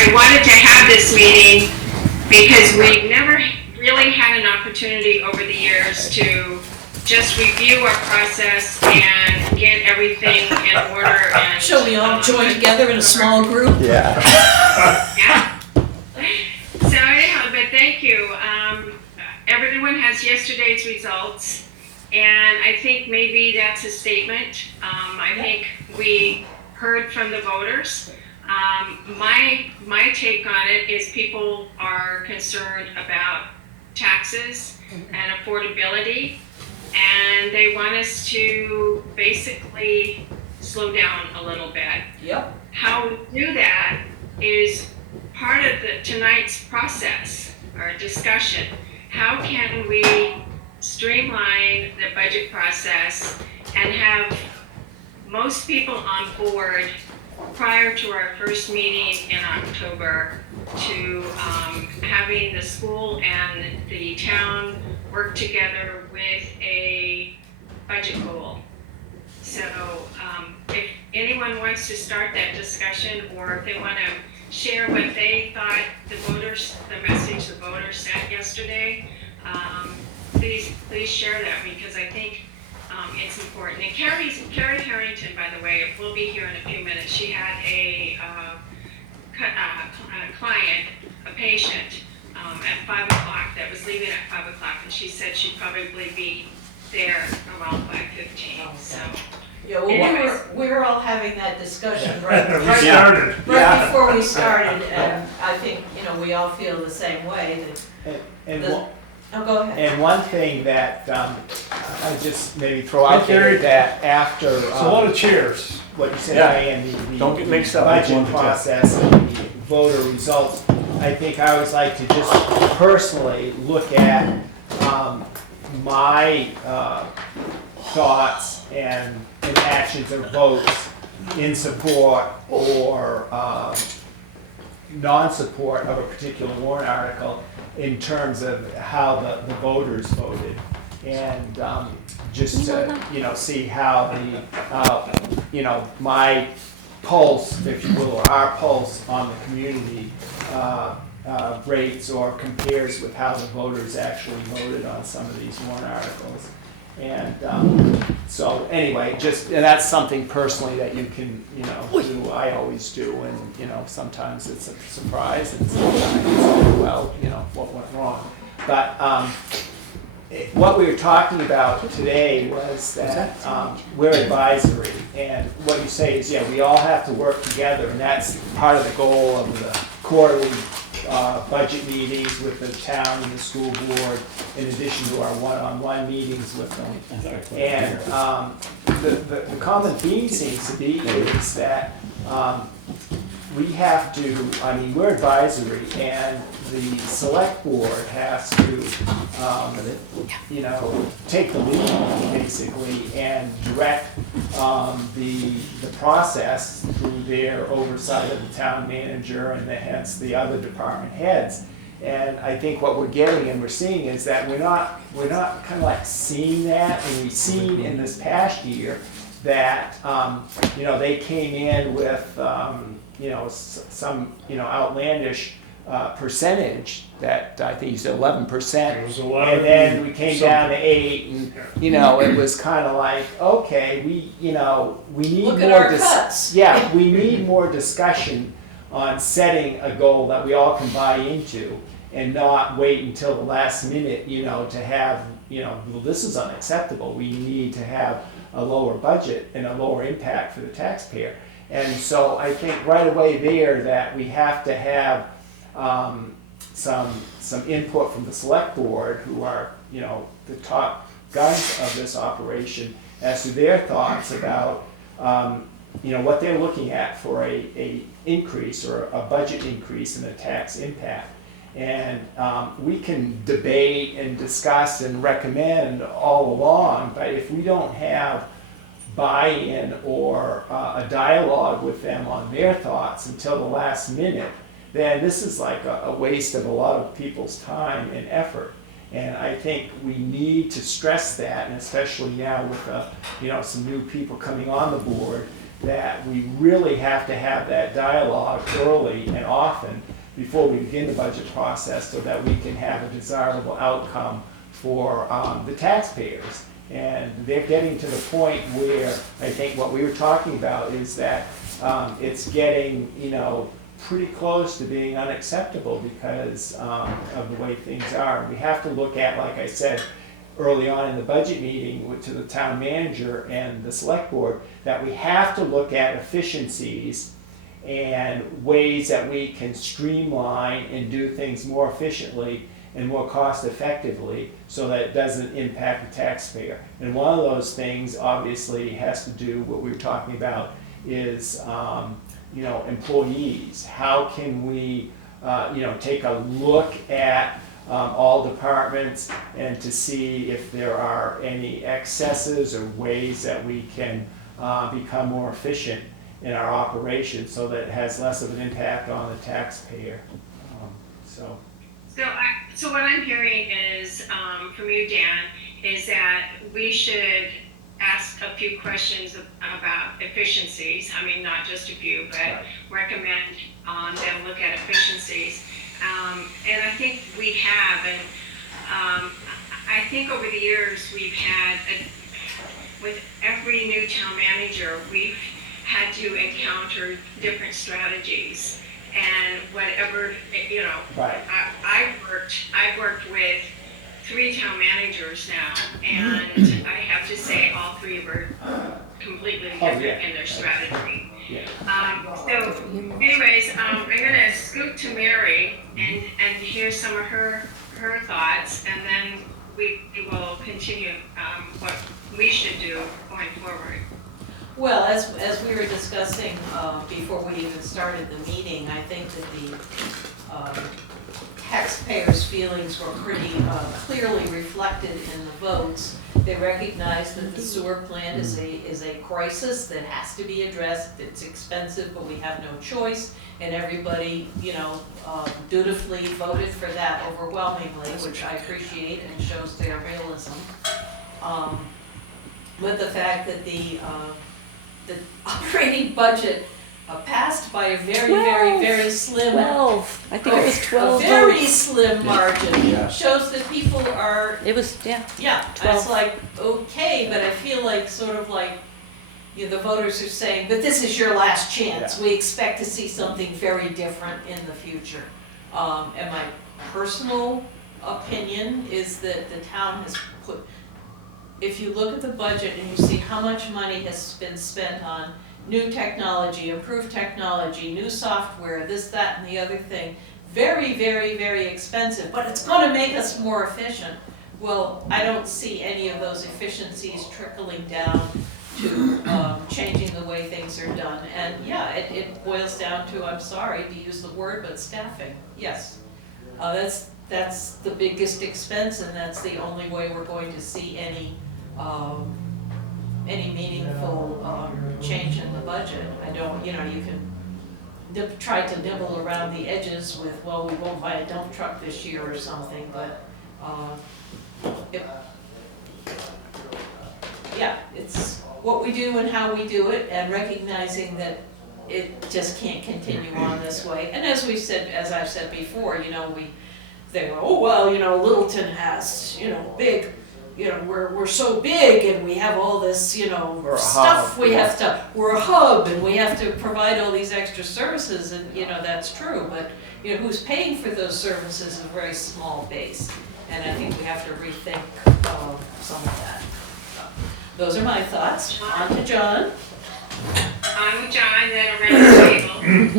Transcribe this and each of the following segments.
I wanted to have this meeting because we've never really had an opportunity over the years to just review our process and get everything in order. And Shall we all join together in a small group? Yeah. yeah. So anyhow, but thank you. Everyone has yesterday's results, and I think maybe that's a statement. I think we heard from the voters. My take on it is people are concerned about taxes and affordability, and they want us to basically slow down a little bit. Yep. How we do that is part of tonight's process or discussion. How can we streamline the budget process and have most people on board prior to our first meeting in October to having the school and the town work together with a budget goal. So if anyone wants to start that discussion, or if they want to share what they thought the message the voters sent yesterday, please share that, because I think it's important. And Carrie Harrington, by the way, will be here in a few minutes. She had a client, a patient, at 5 o'clock that was leaving at 5 o'clock, and she said she'd probably be there around 5:15. So. Yeah, well, we were all having that discussion right started. before we started, and I think, we all feel the same way. Oh, go ahead. And one thing that I just maybe throw out there, that after It's a lot of chairs. what you said, Yeah. Diane, the Don't get mixed up with budget one to ten. process and the voter results, I think I always like to just personally look at my thoughts and actions or votes in support or non-support of a particular warrant article in terms of how the voters voted, and just to see how the my pulse, if you will, or our pulse on the community rates or compares with how the voters actually voted on some of these warrant articles. And so anyway, and that's something personally that you can, do. I always do, and sometimes it's a surprise, and sometimes what went wrong. But what we were talking about today was that we're advisory, and what you say is, we all have to work together, and that's part of the goal of the quarterly budget meetings with the town and the school board, in addition to our one-on-one meetings with them. And the common theme seems to be is that we have to, we're advisory, and the select board has to, take the lead, basically, and direct the process through their oversight of the town manager and hence the other department heads. And I think what we're getting and we're seeing is that we're not kind of like seeing that, and we've seen in this past year that they came in with some outlandish percentage that I think you said 11%. It was 11, and then we came down to 8, and Yeah. it was kind of like, okay, we need Look more. at our cuts. Yeah, we need more discussion on setting a goal that we all can buy into, and not wait until the last minute, to have, well, this is unacceptable. We need to have a lower budget and a lower impact for the taxpayer. And so I think right away there that we have to have some input from the select board, who are, the top guns of this operation, as to their thoughts about, what they're looking at for a increase or a budget increase in the tax impact. And we can debate and discuss and recommend all along, but if we don't have buy-in or a dialogue with them on their thoughts until the last minute, then this is like a waste of a lot of people's time and effort. And I think we need to stress that, and especially now with some new people coming on the board, that we really have to have that dialogue early and often before we begin the budget process so that we can have a desirable outcome for the taxpayers. And they're getting to the point where I think what we were talking about is that it's getting, pretty close to being unacceptable because of the way things are. And we have to look at, like I said early on in the budget meeting to the town manager and the select board, that we have to look at efficiencies and ways that we can streamline and do things more efficiently and more cost effectively so that it doesn't impact the taxpayer. And one of those things obviously has to do, what we were talking about is employees. How can we take a look at all departments and to see if there are any excesses or ways that we can become more efficient in our operation so that it has less of an impact on the taxpayer. So what I'm hearing is, from you, Dan, is that we should ask a few questions about efficiencies. I mean, not just a few, but Right. recommend them look at efficiencies. And I think we have, and I think over the years we've had, with every new town manager, we've had to encounter different strategies. And whatever, Right. I've worked with 3 town managers now, and I have to say all 3 were completely different in their strategy. Yeah. So anyways, I'm gonna scoot to Mary and hear some of her thoughts, and then we will continue what we should do going forward. Well, as we were discussing before we even started the meeting, I think that the taxpayers' feelings were pretty clearly reflected in the votes. They recognize that the sewer plant is a crisis that has to be addressed. It's expensive, but we have no choice. And everybody, dutifully voted for that overwhelmingly, which I appreciate and shows their realism. With the fact that the operating budget passed by a very slim 12. I think it was 12 a very votes. slim margin, Yeah. shows that people are, It was, yeah, 12. it's like, okay, but I feel like, sort of like, the voters are saying, but this is your last chance, we expect to see something very different in the future. And my personal opinion is that the town has put, if you look at the budget and you see how much money has been spent on new technology, improved technology, new software, this, that, and the other thing, very expensive, but it's gonna make us more efficient. Well, I don't see any of those efficiencies trickling down to changing the way things are done. And yeah, it boils down to, I'm sorry to use the word, but staffing, yes. That's the biggest expense, and that's the only way we're going to see any meaningful change in the budget. I don't, you can try to nibble around the edges with, well, we won't buy a dump truck this year or something, but it's what we do and how we do it, and recognizing that it just can't continue on this way. And as I've said before, they go, oh, well, Littleton has, big, we're so big and we have all this, stuff we have to, we're a hub and we have to provide all these extra services, and, that's true, but, who's paying for those services is a very small base, and I think we have to rethink some of that. Those are my thoughts. On to John. On with John, then around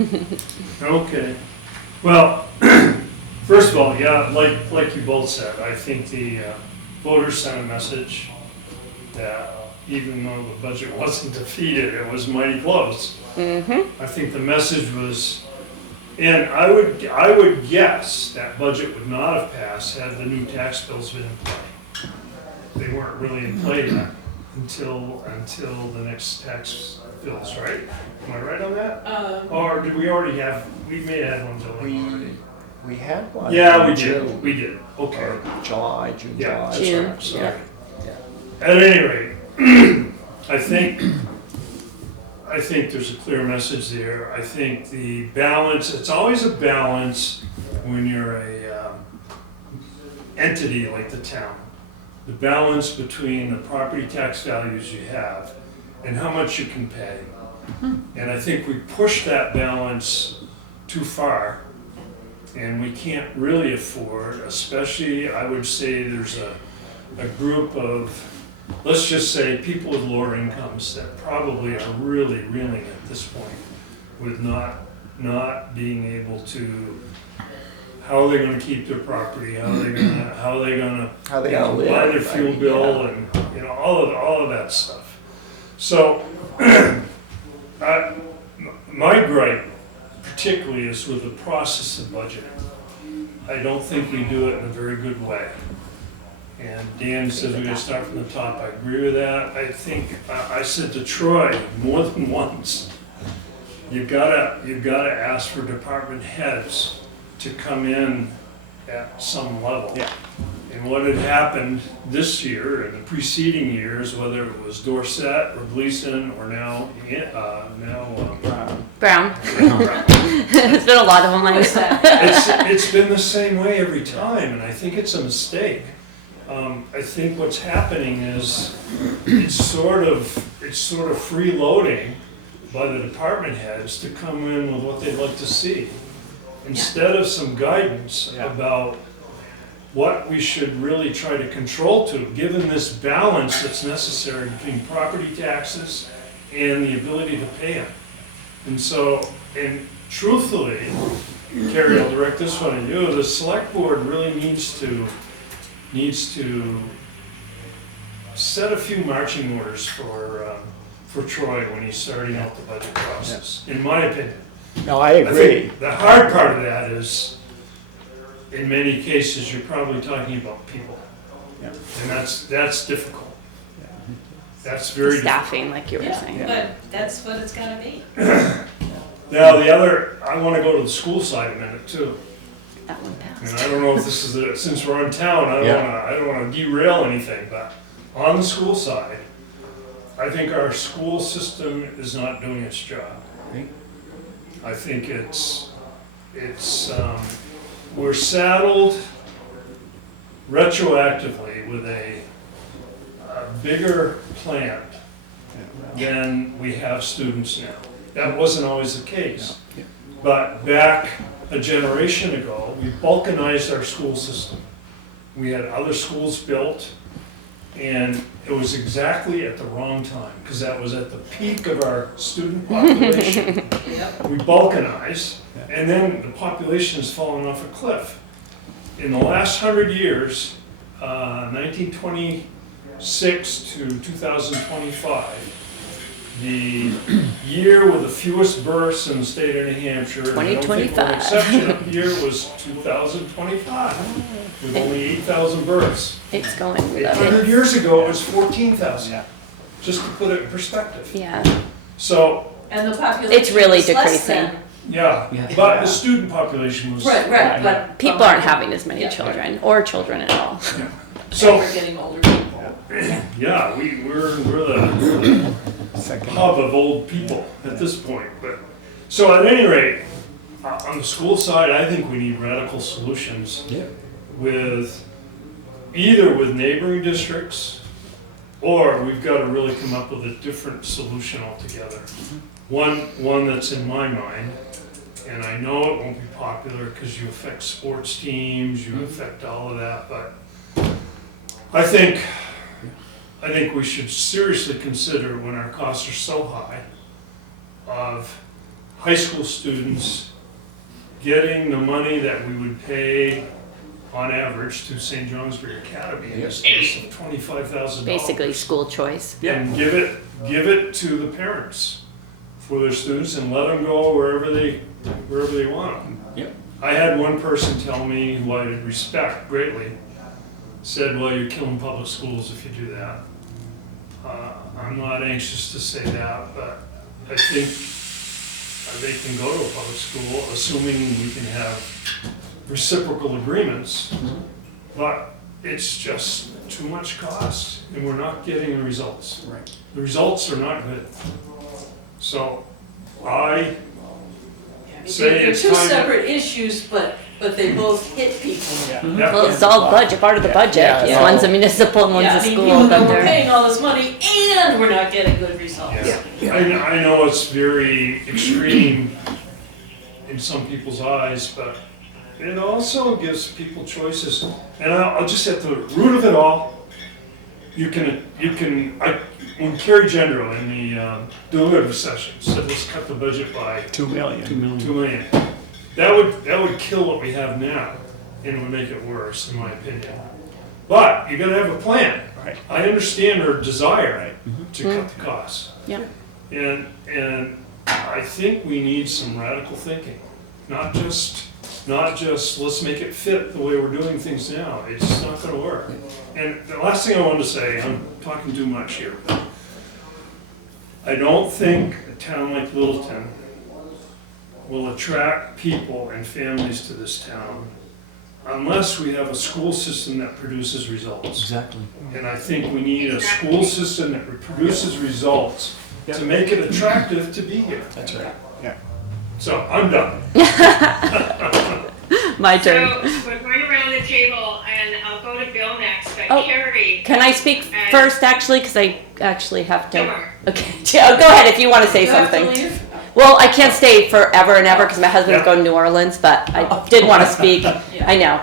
the table. Okay. Well, first of all, yeah, like you both said, I think the voters sent a message that even though the budget wasn't defeated, it was mighty close. Mm-hmm. I think the message was, and I would guess that budget would not have passed had the new tax bills been in play. They weren't really in play yet until the next tax bills, right? Am I right on that? Or did we already have? We may have had one billing already. We had one. Yeah, we in did. June, We did. Okay. or July, June, Yeah, July. that's June, right. Sorry. yeah. At any rate, I think I think there's a clear message there. I think the balance, it's always a balance when you're a entity like the town. The balance between the property tax values you have and how much you can pay. And I think we push that balance too far, and we can't really afford, especially, I would say there's a group of, let's just say, people with lower incomes that probably are really reeling at this point with not being able to, how are they gonna keep their property, how are they gonna How they gonna live, buy their I fuel mean, bill, and, you know, all of that stuff. So, my gripe particularly is with the process of budgeting. I don't think we do it in a very good way. And Dan says we gotta start from the top. I agree with that. I think, I said to Troy more than once, you gotta ask for department heads to come in at some level. Yeah. And what had happened this year and the preceding years, whether it was Dorset or Gleason or now Brown. It's been a lot of them like that. it's been the same way every time, and I think it's a mistake. I think what's happening is it's sort of freeloading by the department heads to come in with what they'd like to see, instead of some guidance Yeah. about what we should really try to control to, given this balance that's necessary between property taxes and the ability to pay them. And so, and truthfully, Carrie, I'll direct this one at you, the select board really needs to set a few marching orders for Troy when he's starting out the budget process, in my opinion. No, I I agree. think the hard part of that is, in many cases, you're probably talking about people. Yeah. And that's difficult. That's very difficult. Staffing, like you were saying. But that's what it's gotta be. Now, the other, I want to go to the school side a minute too. That one And passed. I don't know if this is, since we're in town, I don't want to derail anything, but on the school side, I think our school system is not doing its job. I think we're saddled retroactively with a bigger plant than we have students now. That wasn't always the case. But back a generation ago, we balkanized our school system. We had other schools built, and it was exactly at the wrong time, because that was at the peak of our student population. We balkanized, and then the population has fallen off a cliff. In the last 100 years, 1926 to 2025, the year with the fewest births in the state of New Hampshire, and I don't think one 2025. exception up here, was 2025, with only 8,000 births. It's going with 100 it. years ago, it was 14,000, Yeah. just to put it in perspective. Yeah. So, And the population It's really is less decreasing. than- yeah, but the student population was. Right, but. People aren't having as many Yeah. children or children at all. So, We're getting older people. yeah, we're the Second. hub of old people at this point, but, so at any rate, on the school side, I think we need radical solutions with, either with neighboring districts, or we've got to really come up with a different solution altogether. One that's in my mind, and I know it won't be popular because you affect sports teams, you affect all of that, but I think we should seriously consider, when our costs are so high, of high school students getting the money that we would pay on average to St. Johnsbury Academy in this case of $25,000. Basically, school choice. And give it to the parents for their students and let them go wherever they want them. Yep. I had one person tell me, who I respect greatly, said, well, you're killing public schools if you do that. I'm not anxious to say that, but I think they can go to a public school, assuming we can have reciprocal agreements, but it's just too much cost, and we're not getting the results. Right. The results are not good. So I say They're it's two time to- separate issues, but they both hit people. Yeah. Well, it's all budget, part of the budget. Yeah, yeah. One's a municipal and one's Yeah, a I mean, school, even though but we're they're, paying all this money and we're not getting good results. Yeah. I know it's very extreme in some people's eyes, but it also gives people choices. And I'll just at the root of it all, when Kerry Gendro in the deliberative session said let's cut the budget by 2 million. 2 million, that would kill what we have now and it would make it worse, in my opinion. But you gotta have a plan. Right. I understand her desire to cut the costs. yeah. And I think we need some radical thinking, not just let's make it fit the way we're doing things now. It's not gonna work. And the last thing I wanted to say, I'm talking too much here, but I don't think a town like Littleton will attract people and families to this town unless we have a school system that produces results. Exactly. And I think we need a school system that produces results to make it attractive to be here. That's right. Yeah. So I'm done. My So turn. we're going around the table, and I'll go to Bill next, but Oh, Carrie. Can I speak first, actually, because I actually have to? Sure. Okay, yeah, go ahead if you want to say You have to something. leave? Well, I can't stay forever and ever because my husband's Yeah. going to New Orleans, but I did want to speak. I know.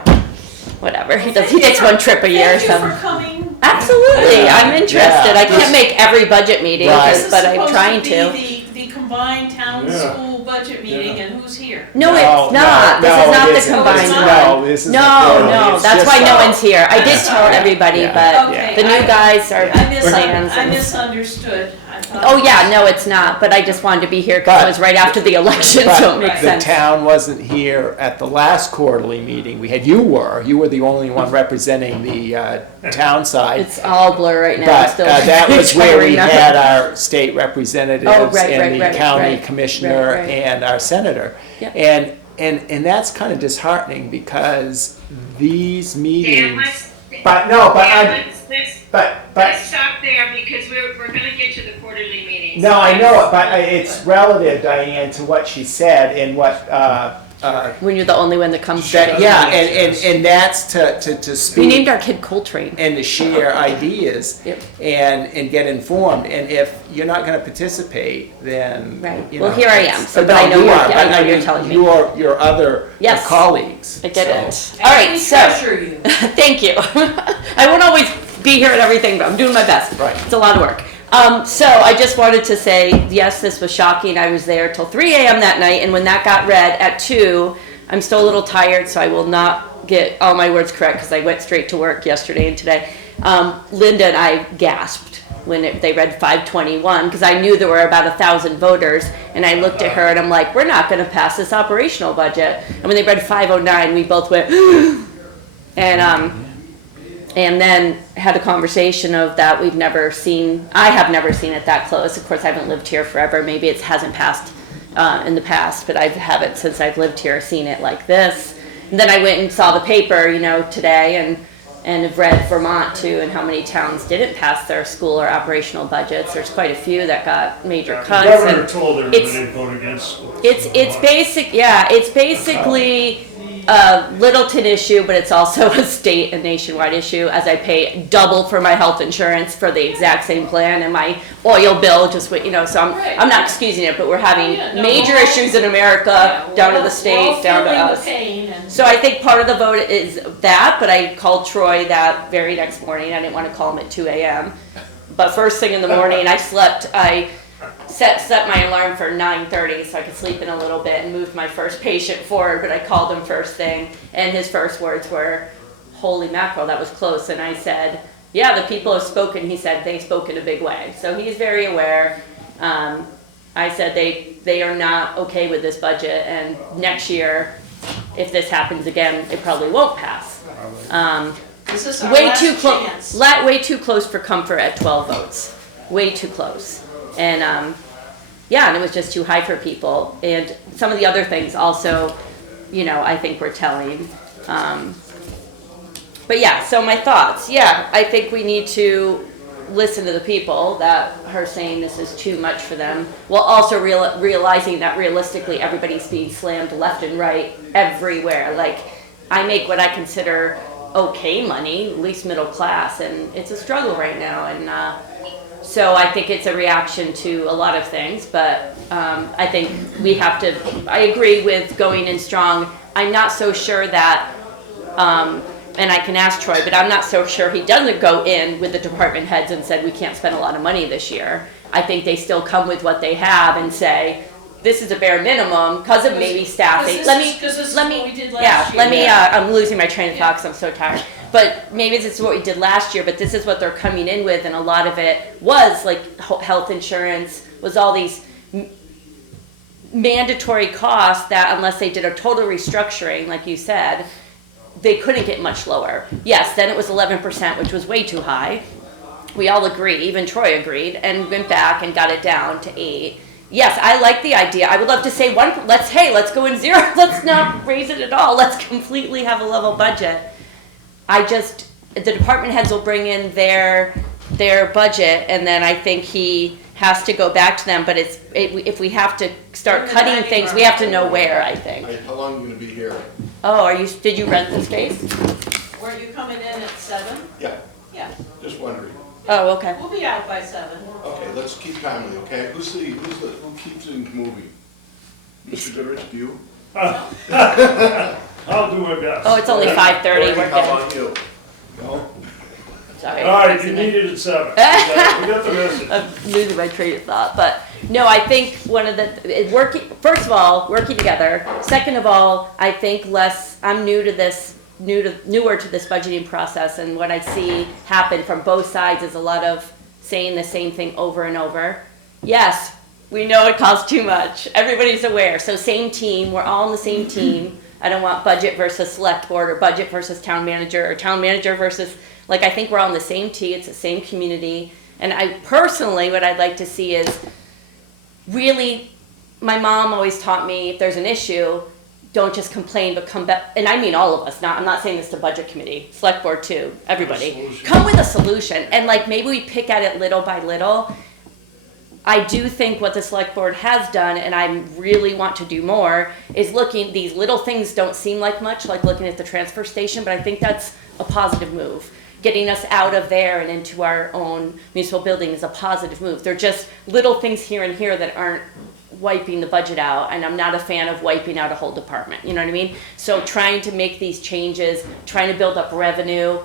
Whatever. He Thank takes you one trip a year, Thank you so. for coming. Absolutely, Yeah. I'm interested. Yeah. I can't make every budget meeting, Right. This is but I'm trying to. supposed to be the combined town Yeah. school budget meeting, and who's here? No, it's not. This is not it the isn't. combined not. one. No, this is. No, it's that's just why no our- one's here. I did tell everybody, Yeah. but Okay, the new guys are I plans. and- misunderstood. I thought- Oh, yeah, no, it's not, but I just wanted to be here because it But- was right after the election, so it makes The sense. town wasn't here at the last quarterly meeting. You were the only one representing the town side. It's all blur right now. But still that was where we trying to- had our state representatives Oh, right, and right, the county right, commissioner right. and our senator. Yep. And that's kind of disheartening because these Dan, meetings. let's. But no, but Dan, I, let's but, stop there because we're gonna get to the quarterly meetings. no, I know it, but it's relative, Diane, to what she said and what, When you're the only one that comes to that, it. yeah, and that's to speak. We named our kid Coltrane. And to share ideas Yep. and get informed. And if you're not going to participate, then Right. you Well, know, here I it's- am, so- but I know you you're- are, I but know you're mean, telling me. your other Yes. colleagues. I get it. So- All right, We so, treasure you. thank you. I won't always be here at everything, but I'm doing my best. Right. It's a lot of work. So I just wanted to say, yes, this was shocking. I was there till 3 a.m. that night, and when that got read at 2, I'm still a little tired, so I will not get all my words correct because I went straight to work yesterday and today. Linda and I gasped when they read 521 because I knew there were about 1,000 voters, and I looked at her and I'm like, we're not going to pass this operational budget. And when they read 509, we both went, and then had a conversation of that we've never seen. I have never seen it that close. Of course, I haven't lived here forever. Maybe it hasn't passed in the past, but I haven't since I've lived here seen it like this. And then I went and saw the paper, today, and have read Vermont too, and how many towns didn't pass their school or operational budgets. There's quite a few that got major The cuts. governor and told everybody it's- to vote against schools. it's basically a Littleton issue, but it's also a state and nationwide issue, as I pay double for my health insurance for the exact same plan, and my oil bill just went, so I'm not excusing it, but we're having Yeah, no, major we're all- issues in America, down to the state, down to us. So I think part of the vote is that, but I called Troy that very next morning. I didn't want to call him at 2 a.m. But first thing in the morning, I set my alarm for 9:30 so I could sleep in a little bit and moved my first patient forward, but I called him first thing, and his first words were, holy mackerel, that was close. And I said, yeah, the people have spoken. He said, they spoke in a big way. So he's very aware. I said they are not okay with this budget, and next year, if this happens again, it probably won't pass. This is our Way last too close. chance. Way too close for comfort at 12 votes. Way too close. And and it was just too high for people. And some of the other things also, I think were telling. But yeah, so my thoughts. Yeah, I think we need to listen to the people that are saying this is too much for them, while also realizing that realistically everybody's being slammed left and right everywhere. Like, I make what I consider okay money, at least middle class, and it's a struggle right now. And so I think it's a reaction to a lot of things, but I think we have to, I agree with going in strong. I'm not so sure that, and I can ask Troy, but I'm not so sure he doesn't go in with the department heads and said we can't spend a lot of money this year. I think they still come with what they have and say, this is a bare minimum because of maybe staffing. Let me, I'm losing my train of thought because I'm so tired. But maybe this is what we did last year, but this is what they're coming in with, and a lot of it was like health insurance, was all these mandatory costs that unless they did a total restructuring, like you said, they couldn't get much lower. Yes, then it was 11%, which was way too high. We all agree, even Troy agreed, and went back and got it down to 8. Yes, I like the idea. I would love to say let's go in zero. Let's not raise it at all. Let's completely have a level budget. The department heads will bring in their budget, and then I think he has to go back to them. But if we have to start cutting things, we have to know where, I think. How long are you gonna be here? Oh, did you rent the space? Weren't you coming in at 7? Yeah, Yeah, just wondering. Oh, okay. we'll be out by 7. Okay, let's keep timely, okay? Who keeps things moving? Mr. Goodrich, do you? I'll do my best. Oh, it's only 5:30. We're How good. about you? No? Sorry. All right, you need it at 7. We got the message. I'm losing my train of thought, but no, I think first of all, working together. Second of all, I think I'm newer to this budgeting process, and what I see happen from both sides is a lot of saying the same thing over and over. Yes, we know it costs too much. Everybody's aware. So same team, we're all on the same team. I don't want budget versus select board or budget versus town manager or town manager versus, I think we're all on the same team, it's the same community. And I personally, what I'd like to see is really, my mom always taught me if there's an issue, don't just complain, but come back. And I mean all of us, I'm not saying this to budget committee, select board too, everybody. Come with a solution. And maybe we pick at it little by little. I do think what the select board has done, and I really want to do more, is these little things don't seem like much, like looking at the transfer station, but I think that's a positive move. Getting us out of there and into our own municipal building is a positive move. They're just little things here and here that aren't wiping the budget out, and I'm not a fan of wiping out a whole department, you know what I mean? So trying to make these changes, trying to build up revenue,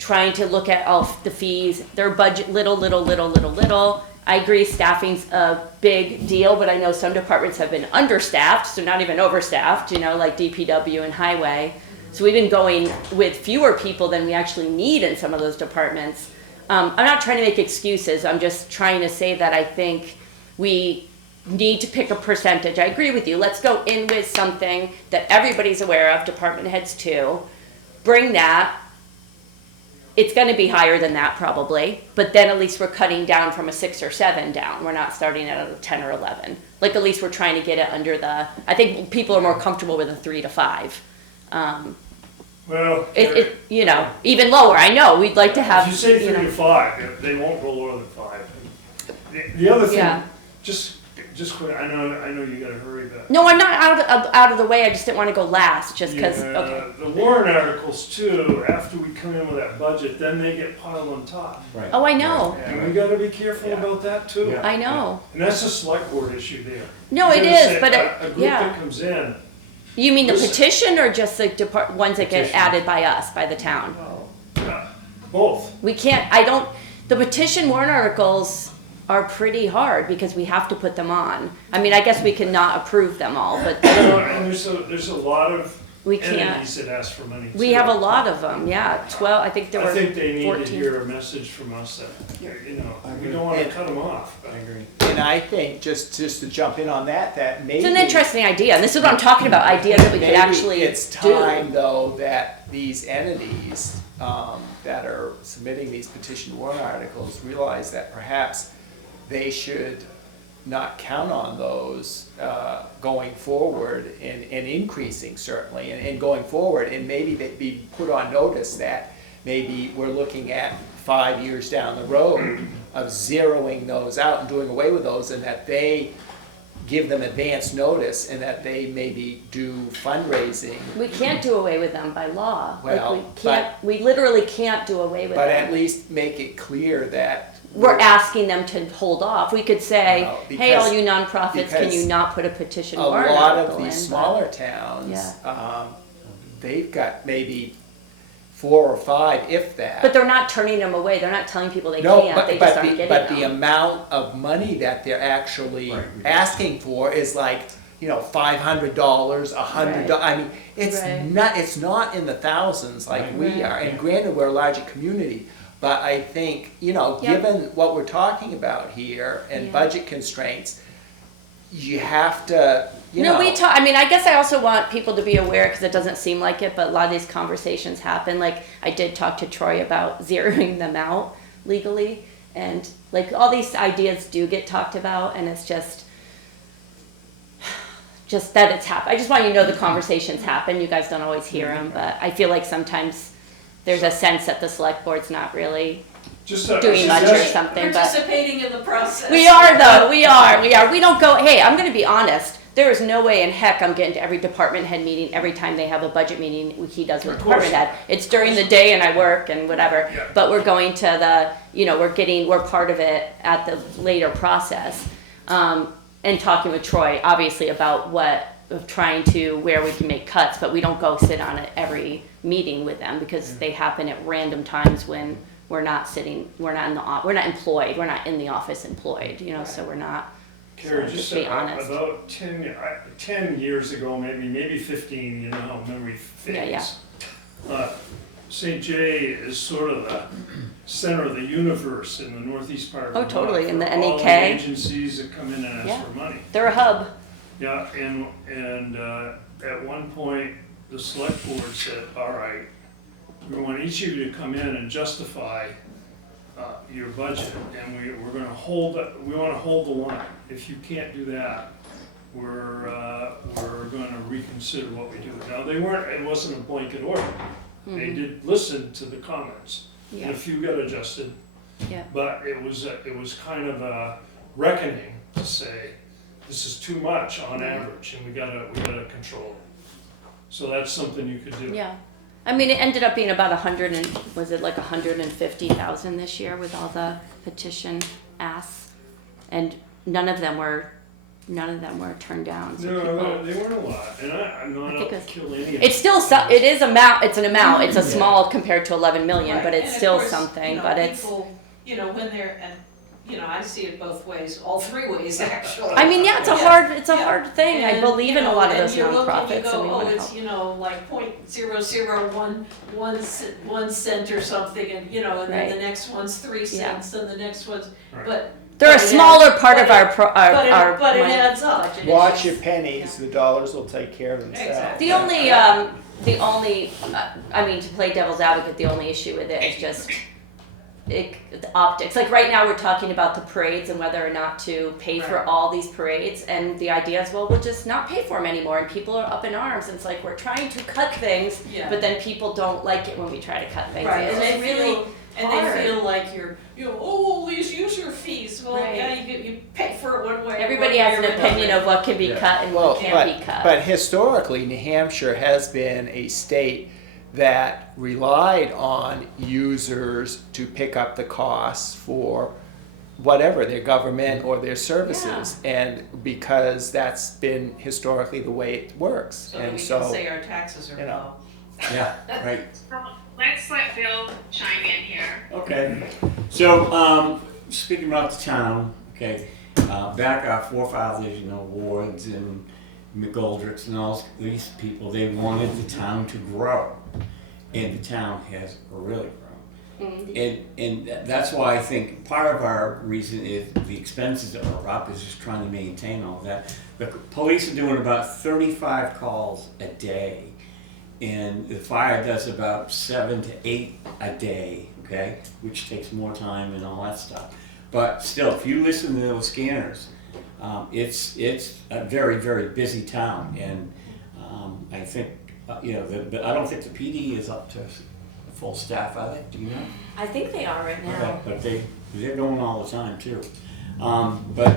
trying to look at all the fees, their budget, little. I agree staffing's a big deal, but I know some departments have been understaffed, so not even overstaffed, like DPW and highway. So we've been going with fewer people than we actually need in some of those departments. I'm not trying to make excuses, I'm just trying to say that I think we need to pick a percentage. I agree with you, let's go in with something that everybody's aware of, department heads too. Bring that. It's going to be higher than that probably, but then at least we're cutting down from a 6 or 7 down. We're not starting at a 10 or 11. At least we're trying to get it under I think people are more comfortable with a 3 to 5. Well, even lower. I know, we'd like to have, if you say 3 to 5, they won't go lower than 5. The other thing, just quick, I know you gotta hurry, but. No, I'm not out of the way, I just didn't want to go last, just because, Yeah, okay. the warrant articles too, after we come in with that budget, then they get piled on top. Right. Oh, I know, And we gotta be careful about that too. Yeah. I know. And that's a select board issue there. No, You it gotta is, say, but a group that comes in, You mean the Listen. petition or just the ones that get Petition. added by us, by the town? both. We can't, the petition warrant articles are pretty hard because we have to put them on. I mean, I guess we can not approve them all, but And there's a lot of we can't. entities that ask for money too. We have a lot of them, yeah, 12, I think there were I think they need 14. to hear a message from us that, we don't wanna And- cut them off. I agree. And I think, just to jump in on that maybe. It's an interesting idea, and this is what I'm talking about, ideas that we could actually Maybe it's do. time, though, that these entities that are submitting these petition warrant articles realize that perhaps they should not count on those going forward and increasing certainly, and going forward, and maybe they be put on notice that maybe we're looking at 5 years down the road of zeroing those out and doing away with those, and that they give them advance notice, and that they maybe do fundraising. We can't do away with them by law. Well, we literally can't do away with But them. at least make it clear that We're asking them to hold off. We could say, Well, hey, all because- you nonprofits, can you because not put a petition a warrant lot article of these in? smaller towns, Yeah. they've got maybe 4 or 5, if that. But they're not turning them away. They're not telling people they No, can't. They but just aren't the, getting but them. the amount of money that they're actually Right. asking for is like, $500, $100. Right. I mean, it's Right. not in the thousands like we Right. are. And granted, we're a larger community, but I think, given what we're talking about here and Yeah. budget constraints, you have to, No, we talk. I mean, I guess I also want people to be aware because it doesn't seem like it, but a lot of these conversations happen. Like I did talk to Troy about zeroing them out legally, and like all these ideas do get talked about, and it's just that it's happened. I just want you to know the conversations happen. You guys don't always hear them, but I feel like sometimes there's a sense that the select board's not really Just doing much or suggestion. something, but. Participating in the process. We are though, we are. We don't go, hey, I'm gonna be honest, there is no way in heck I'm getting to every department head meeting every time they have a budget meeting he does with Of course. department head. It's during the day and I work and whatever, Yeah. but we're going to we're part of it at the later process. And talking with Troy, obviously about where we can make cuts, but we don't go sit on it every meeting with them because they happen at random times when we're not employed, we're not in the office employed, so we're not. Carrie, So, just to be honest. about 10 years ago, maybe 15, you know how memory fades. St. J is sort of the center of the universe in the northeast part of Oh, Vermont. totally, in the for all NEK. agencies that come in and ask Yeah. for money. They're a hub. Yeah, and at one point, the select board said, all right, we want each of you to come in and justify your budget, and we want to hold the line. If you can't do that, we're going to reconsider what we do. Now, it wasn't a blanket order. They did listen to the comments, and Yeah. a few got adjusted. Yeah. But it was kind of a reckoning to say, this is too much on average, and we gotta control it. So that's something you could do. Yeah. I mean, it ended up being about 150,000 this year with all the petition asks, and none of them were turned down. So No, people- they weren't a lot, and I'm not I think out to it's- kill any of them. It's still it's an amount. It's a small compared to 11 million, Right, but it's and of still course, something. But it's. people, when they're, and, I see it both ways, all 3 ways actually. I mean, yeah, it's a Yeah. hard thing. I And, believe in a lot of those and you look and you nonprofits, go, and we want to it's, help. like 0.001 cent or something, and, and then Right. the next one's 3 cents, and the next one's, Right. but. They're a but it smaller adds- part of but our it- pro- our But it money. adds up. Watch your pennies, the dollars will take care of themselves. Exactly. The only, I mean, to play devil's advocate, the only issue with it is just the optics. Like right now, we're talking about the parades and whether or not to pay for Right. all these parades, and the idea is, well, we'll just not pay for them anymore, and people are up in arms. And it's like we're trying to cut things, Yeah. but then people don't like it when we try to cut things. Right, It's and they just really feel, and hard. they feel like all these user fees, well, Right. yeah, you pay for it one way. Everybody one has an way or another. opinion of what can be Yeah. cut and Well, what can't be cut. but historically, New Hampshire has been a state that relied on users to pick up the costs for whatever, their government or their services. And because that's been historically the way it works. So that And we so, can say our taxes are you know. low. Yeah, right. So let's let Bill chime in here. Okay. So, speaking about the town, okay, back our forefathers, wards and McGoldricks and all these people, they wanted the town to grow. And the town has really grown. And that's why I think part of our reason is the expenses that are up is just trying to maintain all that. The police are doing about 35 calls a day, and the fire does about 7 to 8 a day, okay, which takes more time and all that stuff. But still, if you listen to those scanners, it's a very, very busy town, and I think I don't think the PD is up to full staff, are they? Do you know? I think they are right Okay, now. but they're going all the time too. But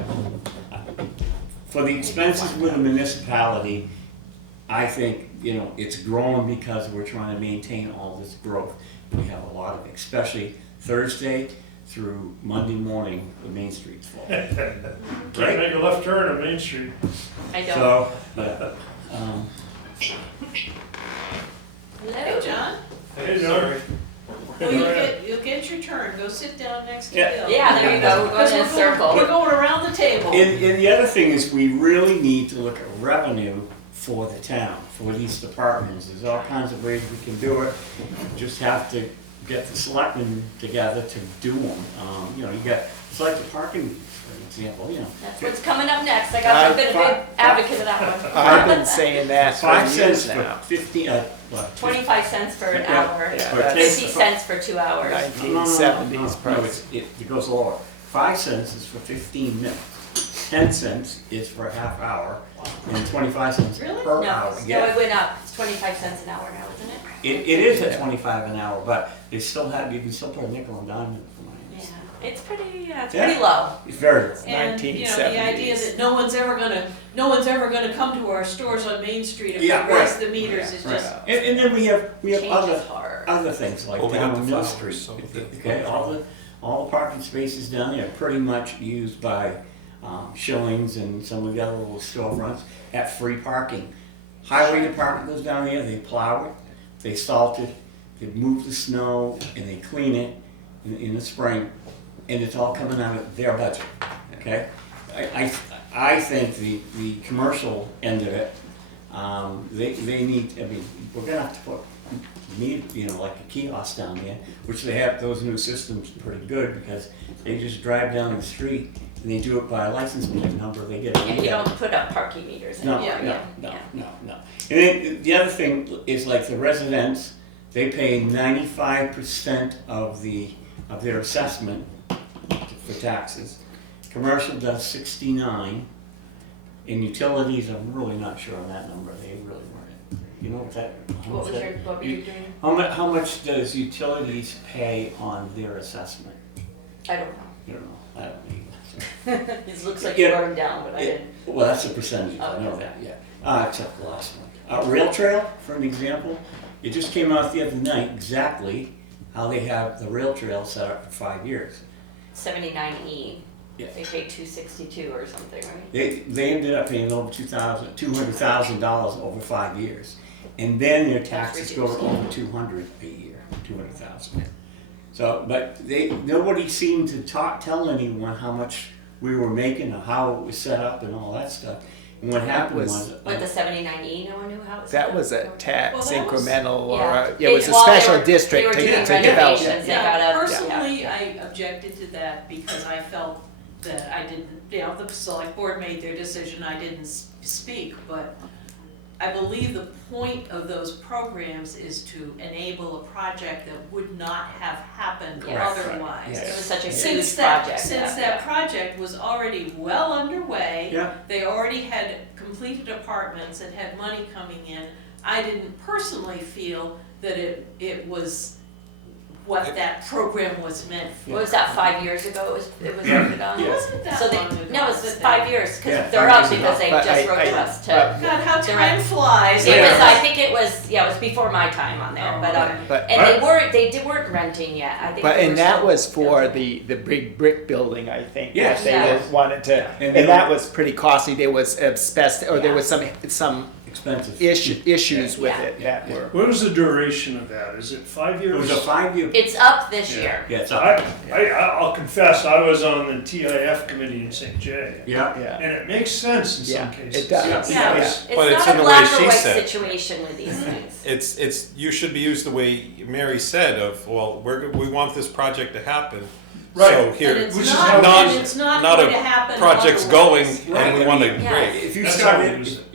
for the expenses with the municipality, I think, it's growing because we're trying to maintain all this growth. We have a lot of it, especially Thursday through Monday morning, the Main Street's full. Can't make a left turn on Main Street. I don't. So, yeah, Hey, John. Hey, John. Well, you'll get your turn. Go sit down next to Yeah. Bill. Yeah, there you go. We're going in a circle. We're going around the table. and the other thing is, we really need to look at revenue for the town, for these departments. There's all kinds of ways we can do it. Just have to get the selectmen together to do them. You got, it's like the parking, for example, That's what's coming up next. I've been a big advocate of that one. I've been saying that for 5 years cents for now. 15, what? 25 cents for an Yeah, hour, yeah, Or that's 50 cents for 2 hours. 1970s No, price. it goes lower. 5 cents is for 15 minutes. 10 cents is for a half hour, and 25 cents Really? per No, hour. no, Yeah. it went up. It's 25 cents an hour now, isn't it? It is at 25 an hour, but they still have, you can still put a nickel and dime in it for mine. Yeah, it's pretty Yeah. low. It's very low. And, the idea that no one's ever gonna come to our stores on Main Street if we Yeah, raise right. the meters is Right. just. And then we have Change is hard. other things like Well, we down got on the Mill flowers, Street. so Okay, all the parking spaces down there are pretty much used by Shillings and some of the other little storefronts at free parking. Highway department goes down there, they plow it, they salt it, they move the snow, and they clean it in the spring, and it's all coming out of their budget, okay? I think the commercial end of it, they need, we're gonna have to put like a kiosk down there, which they have, those new systems are pretty good, because they just drive down the street and they do it by a license plate number, they get a Yeah, you readout. don't put up parking meters No, anymore. no. And then the other thing is like the residents, they pay 95% of their assessment for taxes. Commercial does 69, and utilities, I'm really not sure on that number, they really weren't. You know what that? What were you doing? How much does utilities pay on their assessment? I don't know. You don't know, I don't either. It looks like Yeah. you wrote them down, but I didn't. Well, that's a percentage, I know Okay. that, yeah. Except the last one. Rail Trail, for an example, it just came out the other night exactly how they have the rail trail set up for 5 years. 79E. Yeah. They paid 262 or something, right? They ended up paying over $200,000 over 5 years. And then their taxes go to reduced. over 200 a year, 200,000. So, but nobody seemed to tell anyone how much we were making or how it was set up and all that stuff. And what happened was. With the 79E, no one knew how it was. That was a tax Well, that was- incremental, or Yeah. it was a While they special were- district they were doing to develop. renovations. They Yeah, gotta- personally, I objected to that because I felt that I didn't, the select board made their decision, I didn't speak, but I believe the point of those programs is to enable a project that would not have happened Yes. otherwise. Yes. It was such a Since huge that, project. since that project was already well underway, Yeah. they already had completed apartments and had money coming in, I didn't personally feel that it was what that program was meant for. What was that, 5 years ago it was Yeah. voted on? It wasn't that So they, long ago. no, it's was it? 5 years, because Yeah, they're 5 up years because they But just wrote to I- us to. God, how They're time up. flies. It was, Yeah. I think it was before my time on there, Oh, but, okay. But, and they weren't renting yet, I think. but they and were that still was for building. the big brick building, I think. Yes. That they Yes. wanted to, And and they that were- was pretty costly. There was asbestos, or there Yeah. was some Expensive. issues with Yeah. it that Yeah. were. What was the duration of that? Is it 5 years? It was a 5-year. It's up this Yeah. year. Yeah, it's up. I'll confess, I was on the TIF committee in St. J. Yeah. Yeah. And it makes sense in Yeah, some cases. it does. Yeah, Because- it's But it's not in a the way black or she white said. situation with these things. It's you should be used the way Mary said of, well, we want this project to happen. Right. So And here, it's which is not, how- and it's not not going a to happen project's otherwise. going and we want to Yeah. break. If you That's start, how we if use it.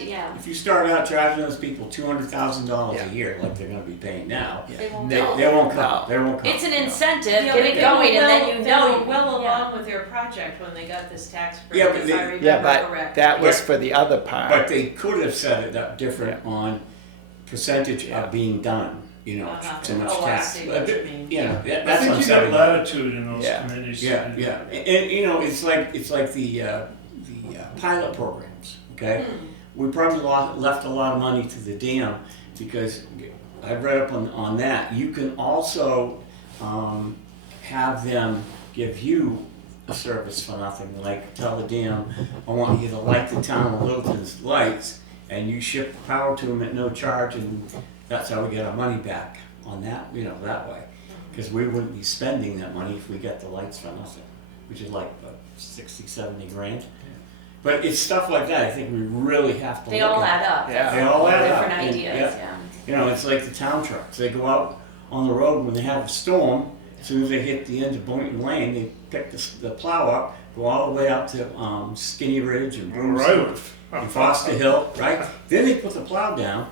Yeah, if you start out charging those people $200,000 Yeah. a year, like they're gonna be paying now, they won't they go. won't come, No. they won't come. It's an incentive, Yeah, get but it they going, were and then well- you they know. were well yeah. along with their project when they got this tax break, Yeah, but if they- I remember Yeah, but correctly. that was Yeah. for the other part. But they could have set it up different on percentage of being done. you know, Uh-huh. too much Oh, I tax. see what you mean. You know, I that's think what I'm you got saying. latitude in those Yeah. committees. Yeah, yeah, and you know, it's like the pilot programs. Okay, we probably left a lot of money to the dam because I read up on that. You can also have them give you a service for nothing, like tell the dam, I want you to light the town of Littleton's lights, and you ship the power to them at no charge, and that's how we get our money back on that, you know, that way. Because we wouldn't be spending that money if we got the lights for nothing, which is like 60, 70 grand. But it's stuff like that I think we really have to They look all at. add up. Yeah. They all add up. Different And, ideas, yeah. You know, it's like the town trucks. They go out on the road when they have a storm. As soon as they hit the end of Boynton Lane, they pick the plow up, go all the way out to Skinny Ridge and Where Bruce I live. and Foster Hill, right? Then they put the plow down.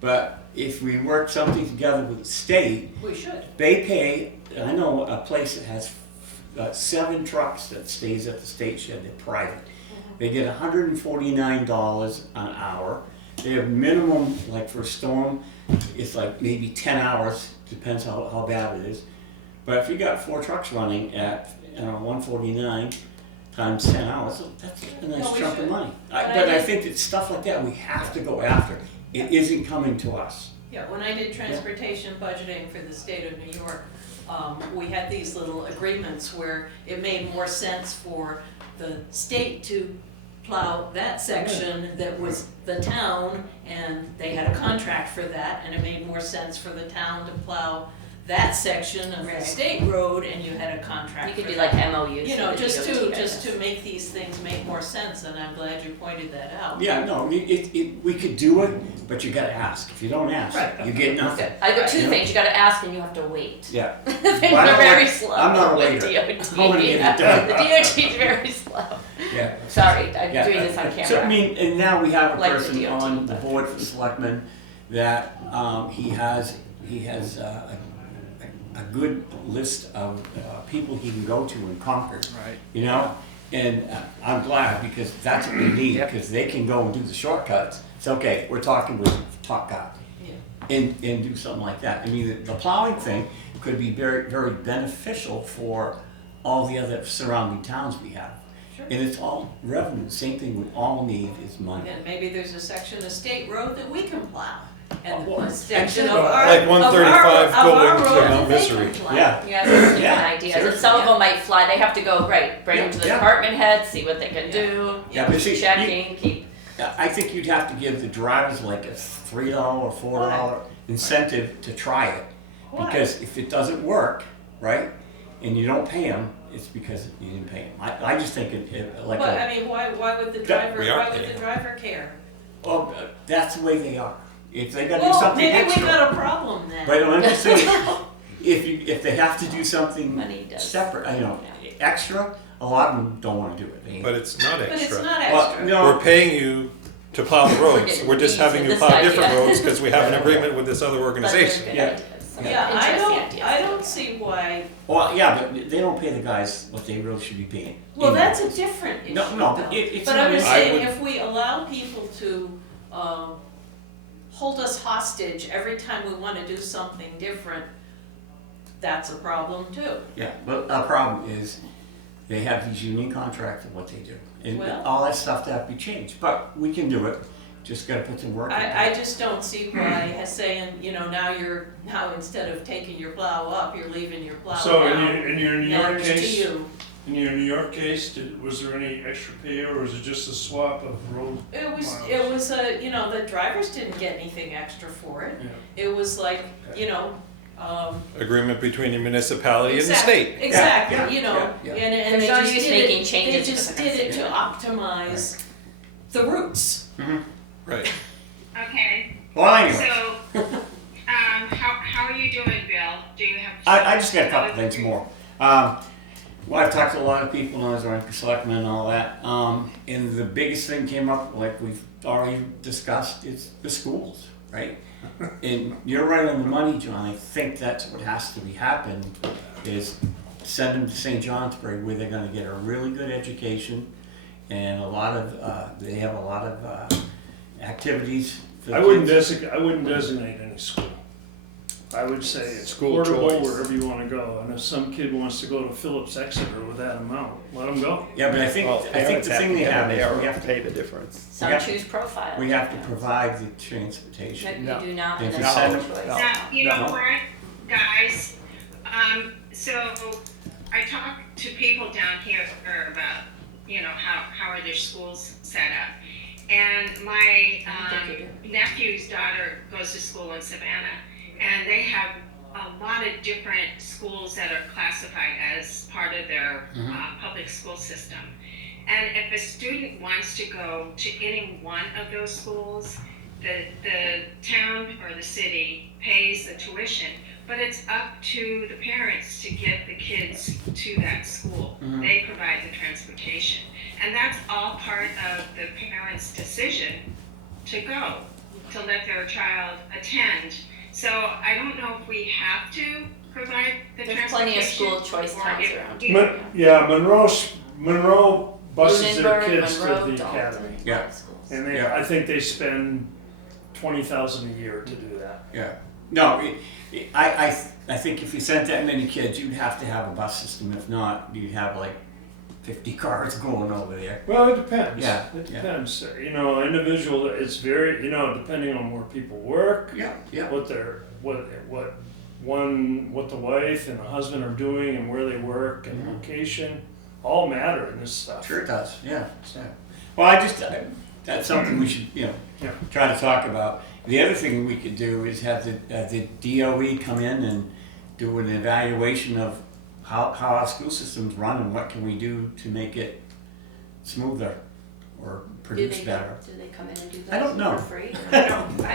But if we work something together with the state, We should. they pay. I know a place that has 7 trucks that stays at the state shed. They're private. They get $149 an hour. They have minimum, like for a storm, it's like maybe 10 hours, depends how bad it is. But if you got 4 trucks running at, you know, 149 times 10 hours, that's a nice No, we chunk of should. money. But I But I did- think that stuff like that we have to go after. It isn't coming to us. Yeah, when I did transportation budgeting for the state of New York, we had these little agreements where it made more sense for the state to plow that section that was the town, and they had a contract for that, and it made more sense for the town to plow that section of the Right. state road, and you had a contract You for could do that. like MOUs. You know, for the just DOT, I to guess. make these things make more sense, and I'm glad you pointed that out. Yeah, no, we could do it, but you gotta ask. If you don't ask, Right. you get nothing. I got 2 Yeah. things, you gotta ask and you have to wait. Yeah. Things Well, I are don't very like- slow I'm not a with waiter. DOT. I wanna get it done. The DOT is very slow. Yeah. Sorry, I'm Yeah. doing this on camera. So, I mean, and now we have a Like the person DOT, on the but- board for selectmen that, he has a good list of, people he can go to in Concord. Right. You know, and I'm glad because that's what we need, Yep. because they can go and do the shortcuts. It's okay, we're talking with top guy. Yeah. And do something like that. I mean, the plowing thing could be very, very beneficial for all the other surrounding towns we have. Sure. And it's all revenue, same thing we all need is money. And maybe there's a section of state road that we can plow, and Well, a section of actually, our. like 135 of our going to road that Mount they Misery. can plow. Yeah. Yeah, there's different Yeah, ideas, and seriously. some of them might fly, they have to go, right, bring them to the Yeah. department head, see what they can do, Yeah, but see, you- checking, keep, I think you'd have to give the drivers like a $3 or $4 incentive to try it. Why? Because if it doesn't work, right, and you don't pay them, it's because you didn't pay them. I just think like But, a, I mean, why would the Yeah, driver, we are why would paying. the driver care? well, that's the way they are. If they gotta do Well, something maybe we extra. got a problem then. But I'm just saying, if they have to do something money does. separate, extra, a lot of them don't wanna do it. They- But it's not But it's extra. not Well, extra. no, We're paying you to plow the roads. getting We're just weeds having with you this plow different idea. roads because we have an agreement with this other But they're organization. good Yeah. ideas, some Yeah, interesting ideas. I don't see why, well, yeah, but they don't pay the guys what they really should be paying. well, Anyway. that's a different issue No, though. it's But not. I'm just I saying, would- if we allow people to, hold us hostage every time we wanna do something different, that's a problem too. Yeah, but our problem is they have these union contracts of what they do. And Well- all that stuff to have to be changed, but we can do it, just gotta put some work into I it. just don't see why saying, now instead of taking your plow up, you're leaving your plow So down. in your New York Matters to case, you. in your New York case, was there any extra pay or was it just a swap of road? It was, miles? the drivers didn't get anything extra for it. Yeah. It was like, Agreement between the municipality and the Exactly. state. Exactly, Yeah, yeah. and There's they no just use did making it, changes they if it just doesn't did it to have optimize the routes. Right. Okay, Well, anyway, so, how are you doing, Bill? Do you have? I just got a couple things more. Well, I've talked to a lot of people when I was running for selectmen and all that, and the biggest thing came up, like we've already discussed, is the schools, right? And you're right on the money, John. I think that's what has to be happen, is send them to St. Johnsbury where they're gonna get a really good education and they have a lot of activities for the I wouldn't kids. designate any school. I would say it's School portable choice. wherever you wanna go, and if some kid wants to go to Phillips Exeter with that amount, let them go. Yeah, but I think Well, the parents thing they have is we to have to pay the difference. Some Yeah. choose profile. we have to provide the transportation. Maybe No. you do not, If and you that's send your them- choice. no. Now, you know No. what, guys, so I talked to people down here about, you know, how are their schools set up? And my nephew's daughter goes to school in Savannah, and they have a lot of different schools that are classified as part of their public school system. And if a student wants to go to any one of those schools, the town or the city pays the tuition, but it's up to the parents to get the kids to that school. They provide the transportation. And that's all part of the parents' decision to go, to let their child attend. So I don't know if we have to provide the There's plenty of transportation. school choice or towns if around. we- Yeah, Monroe buses their Lunenburg, kids to Monroe, the Dalton, academy. a lot Yeah. of schools. And they, Yeah. I think they spend 20,000 a year to do that. Yeah. No, I think if you sent that many kids, you'd have to have a bus system. If not, you'd have like 50 cars going over there. Well, it depends. Yeah, It yeah. depends. You know, individual, it's very, you know, depending on where people work, Yeah, yeah. what the wife and the husband are doing and where they work and location, all matter in this stuff. Sure it does, yeah. Well, that's something we should, Yeah. try to talk about. The other thing we could do is have the DOE come in and do an evaluation of how our school systems run and what can we do to make it smoother or produce better. Do they come in and do I don't know. that for free? I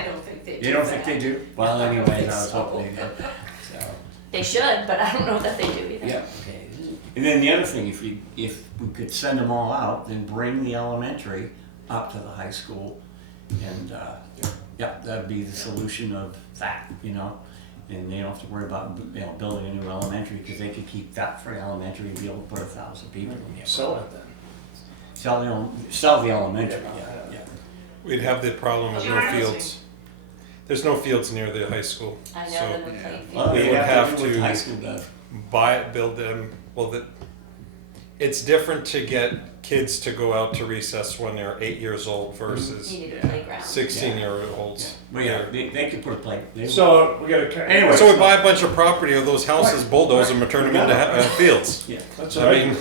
don't think they do. You don't think that. they do? Well, I don't anyways, think I was so. hoping they did. So, They should, but I don't know that they do either. yeah, okay. And then the other thing, if we could send them all out, then bring the elementary up to the high school, and yeah, that'd be the solution of that, you know. And they don't have to worry about building a new elementary because they could keep that for elementary and be able to put 1,000 people in there. Sell it then. Sell the elementary. Yeah. We'd have the problem of no fields. There's no fields near the high school. I know So them with playing Well, field. We they would have have do what to- high school does. build them, it's different to get kids to go out to recess when they're 8 years old versus You need a playground. 16-year-olds. Well, yeah, they could put a play. So we gotta. Anyway. So we buy a bunch of property of those houses, bulldoze them, and turn them into fields. Yeah. That's I right. mean,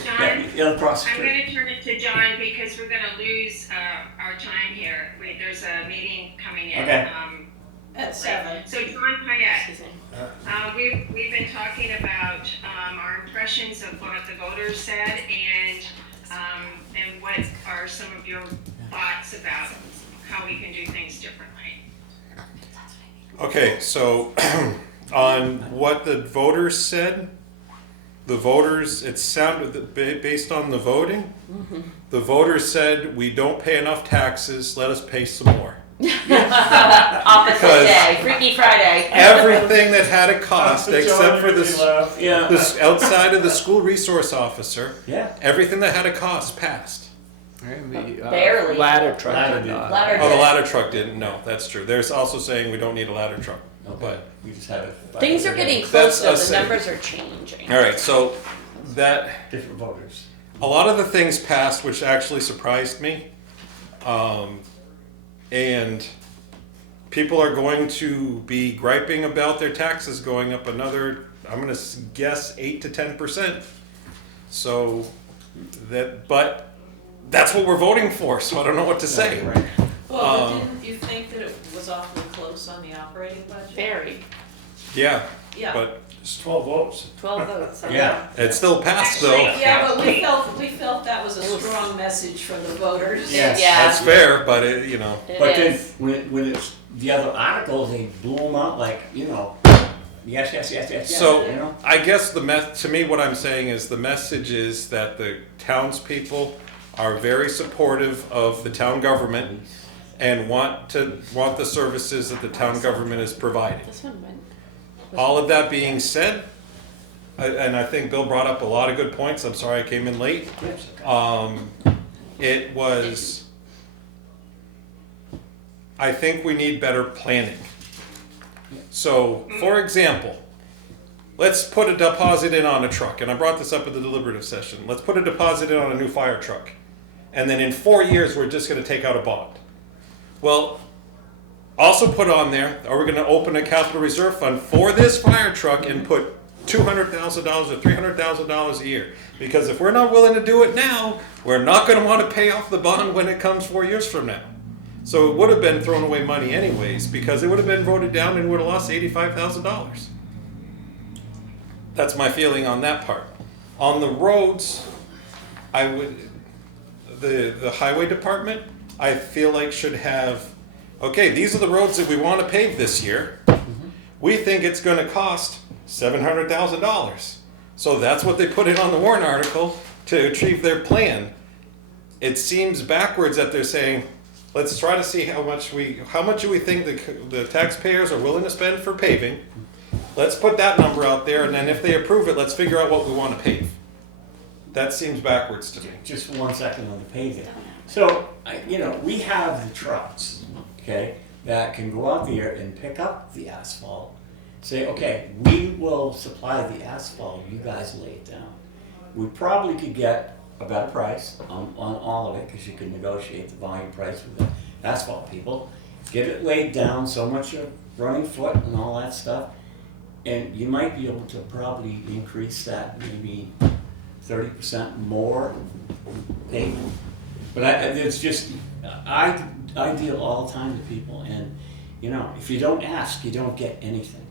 John, Across the I'm street. gonna turn it to John because we're gonna lose our time here. There's a meeting coming in. Okay. At 7. So John Payette, Excuse me. we've been talking about our impressions of what the voters said and what are some of your thoughts about how we can do things differently. okay, so on what the voters said, it sounded, based on the voting, the voters said, we don't pay enough taxes, let us pay some more. Opposite Because- day, Freaky Friday. Everything that had a cost, except for this, Yeah. outside of the school resource officer, Yeah. everything that had a cost passed. Barely. Ladder truck Ladder did did. not. Ladder Oh, the did. ladder truck didn't, no, that's true. There's also saying we don't need a ladder truck, but, We just had a. Things are getting That's close though, us the saying. numbers are changing. all right, so that, Different voters. a lot of the things passed, which actually surprised me. And people are going to be griping about their taxes going up another, I'm gonna guess 8 to 10%. So but that's what we're voting for, so I don't know what to say. Right. Well, but didn't you think that it was awfully close on the operating budget? Very. Yeah, Yeah. but It's 12 votes. 12 votes. I Yeah. it still passed though. Yeah, but we felt that was a strong message from the voters. Yes. Yeah. That's fair, but it, It But then is. when it's the other articles, they blew them out like, yes, So you know? I guess to me, what I'm saying is the message is that the townspeople are very supportive of the town government and want the services that the town government is providing. This one went. All of that being said, and I think Bill brought up a lot of good points. I'm sorry I came in late. Yes, okay. It was, I think we need better planning. So, for example, let's put a deposit in on a truck, and I brought this up at the deliberative session. Let's put a deposit in on a new fire truck, and then in 4 years, we're just gonna take out a bond. Well, also put on there, are we gonna open a capital reserve fund for this fire truck and put $200,000 or $300,000 a year? Because if we're not willing to do it now, we're not gonna wanna pay off the bond when it comes 4 years from now. So it would have been thrown away money anyways, because it would have been voted down and would have lost $85,000. That's my feeling on that part. On the roads, I would, the highway department, I feel like should have, okay, these are the roads that we want to pave this year. We think it's going to cost $700,000. So that's what they put in on the warrant article to achieve their plan. It seems backwards that they're saying, let's try to see how much do we think the taxpayers are willing to spend for paving. Let's put that number out there, and then if they approve it, let's figure out what we want to pave. That seems backwards to me. Just 1 second on the paving. So, we have the trucks, okay, that can go out there and pick up the asphalt. Say, okay, we will supply the asphalt, you guys lay it down. We probably could get a better price on all of it, because you can negotiate the volume price with the asphalt people. Get it laid down, so much of running foot and all that stuff. And you might be able to probably increase that maybe 30% more payment. But it's just, I deal all the time with people, and if you don't ask, you don't get anything.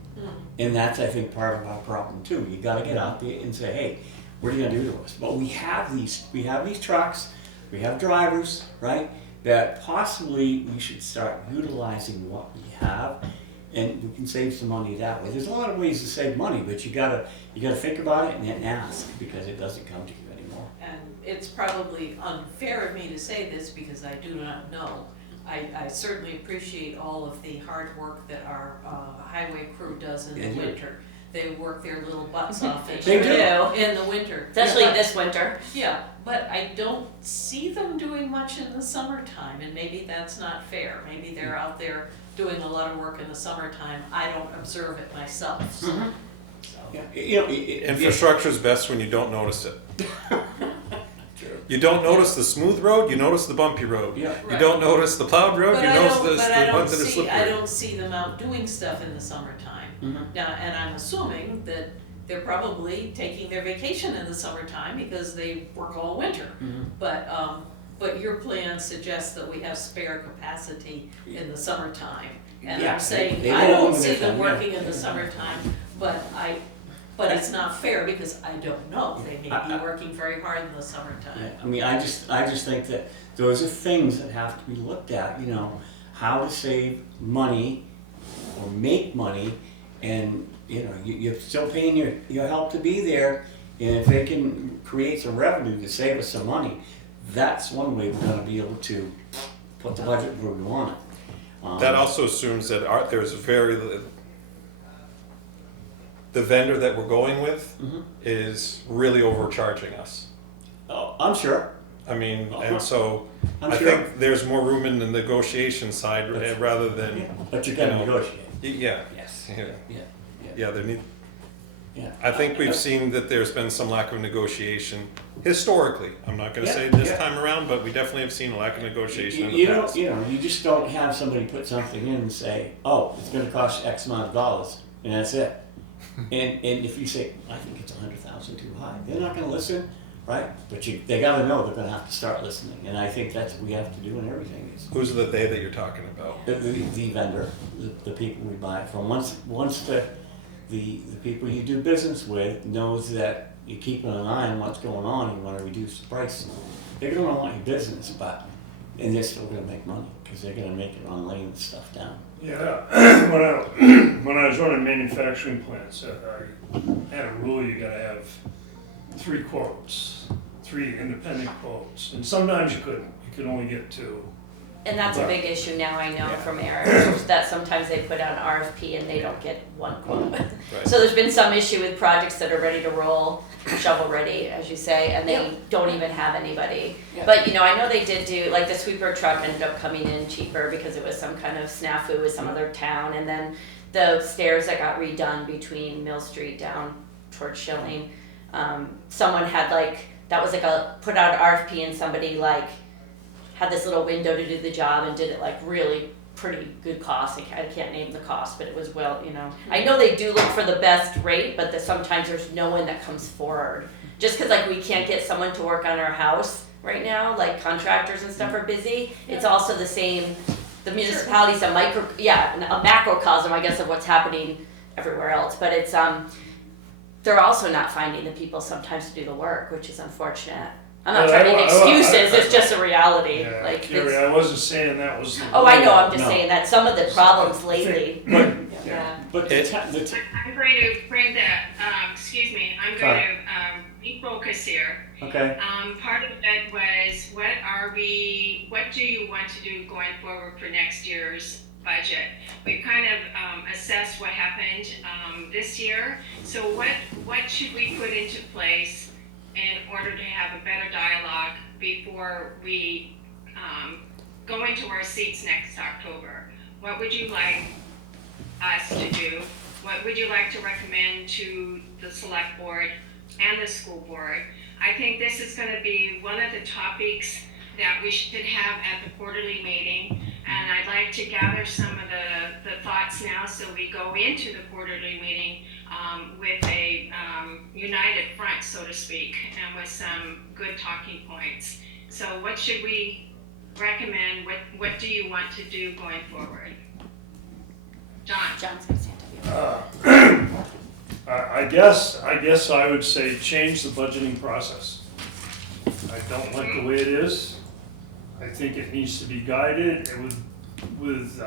And that's, I think, part of our problem too. You gotta get out there and say, hey, what are you gonna do to us? But we have these trucks, we have drivers, right? That possibly we should start utilizing what we have, and we can save some money that way. There's a lot of ways to save money, but you gotta think about it and then ask, because it doesn't come to you anymore. And it's probably unfair of me to say this because I do not know. I certainly appreciate all of the hard work that our highway crew does in the winter. They work their little butts off in They do. in the winter. Especially Yeah, this winter. Yeah, but I don't see them doing much in the summertime, and maybe that's not fair. Maybe they're out there doing a lot of work in the summertime. I don't observe it myself. So. Yeah, Infrastructure is best when you don't notice it. You don't notice the smooth road, you notice the bumpy road. Yeah. You don't notice the plowed road, But you I notice don't, the but I don't ones that are see, slippery. I don't see them out doing stuff in the summertime. Mhm. Now, and I'm assuming that they're probably taking their vacation in the summertime because they work all winter. Mhm. But your plan suggests that we have spare capacity in the summertime. And Yeah, I'm saying, they I will don't when see they them come, yeah. working in the summertime, but it's not fair because I don't know. They may be working very hard in the summertime. Yeah, I mean, I just think that those are things that have to be looked at, how to save money or make money, and, you're still paying your help to be there, and if they can create some revenue to save us some money, that's one way we're gonna be able to put the budget where we want it. That also assumes that the vendor that we're going with Mhm. is really overcharging us. Oh, I'm sure, I mean, and so I'm I sure. think there's more room in the negotiation side rather than, Yeah, but you gotta you know, negotiate. yeah. Yes. Yeah. Yeah. Yeah, there need, Yeah. I think we've seen that there's been some lack of negotiation historically. I'm not gonna Yeah, say this yeah. time around, but we definitely have seen a lack of negotiation in You the don't, past. you just don't have somebody put something in and say, oh, it's gonna cost you X amount of dollars, and that's it. And if you say, I think it's 100,000 too high, they're not gonna listen, right? But they gotta know they're gonna have to start listening, and I think that's what we have to do in everything. Is Who's the they that you're talking about? the vendor, the people we buy it from. Once the people you do business with knows that you're keeping an eye on what's going on, and you wanna reduce the price, they're gonna want your business, and they're still gonna make money, because they're gonna make it on laying the stuff down. Yeah, when I was running manufacturing plants, I had a rule, you gotta have 3 quotes, 3 independent quotes, and sometimes you couldn't, you could only get 2. And that's a big issue now, I know from Eric, that sometimes they put out an RFP and they don't get one quote. So there's been some issue with projects that are ready to roll, shovel ready, as you say, and they don't even have anybody. Yeah. But I know they did do, like the sweeper truck ended up coming in cheaper because it was some kind of snafu with some other town, and then the stairs that got redone between Mill Street down towards Schilling. Someone had that was put out an RFP and somebody had this little window to do the job and did it really pretty good cost. I can't name the cost, but it was I know they do look for the best rate, but sometimes there's no one that comes forward. Just because we can't get someone to work on our house right now, contractors and stuff are busy. It's also the same, the municipality's a macrocosm, I guess, of what's happening everywhere else. But it's, they're also not finding the people sometimes to do the work, which is unfortunate. I'm not trying to make excuses, it's just a reality. Yeah, Carrie, I wasn't saying that was the. Oh, I know, I'm just saying that some of the problems lately. But I'm going to bring that, excuse me, I'm going to refocus here. Okay. Part of it was, what do you want to do going forward for next year's budget? We've kind of assessed what happened this year. So what should we put into place in order to have a better dialogue before we go into our seats next October? What would you like us to do? What would you like to recommend to the select board and the school board? I think this is going to be one of the topics that we should have at the quarterly meeting, and I'd like to gather some of the thoughts now so we go into the quarterly meeting with a united front, so to speak, and with some good talking points. So what should we recommend? What do you want to do going forward? John's gonna stand up. I guess I would say change the budgeting process. I don't like the way it is. I think it needs to be guided with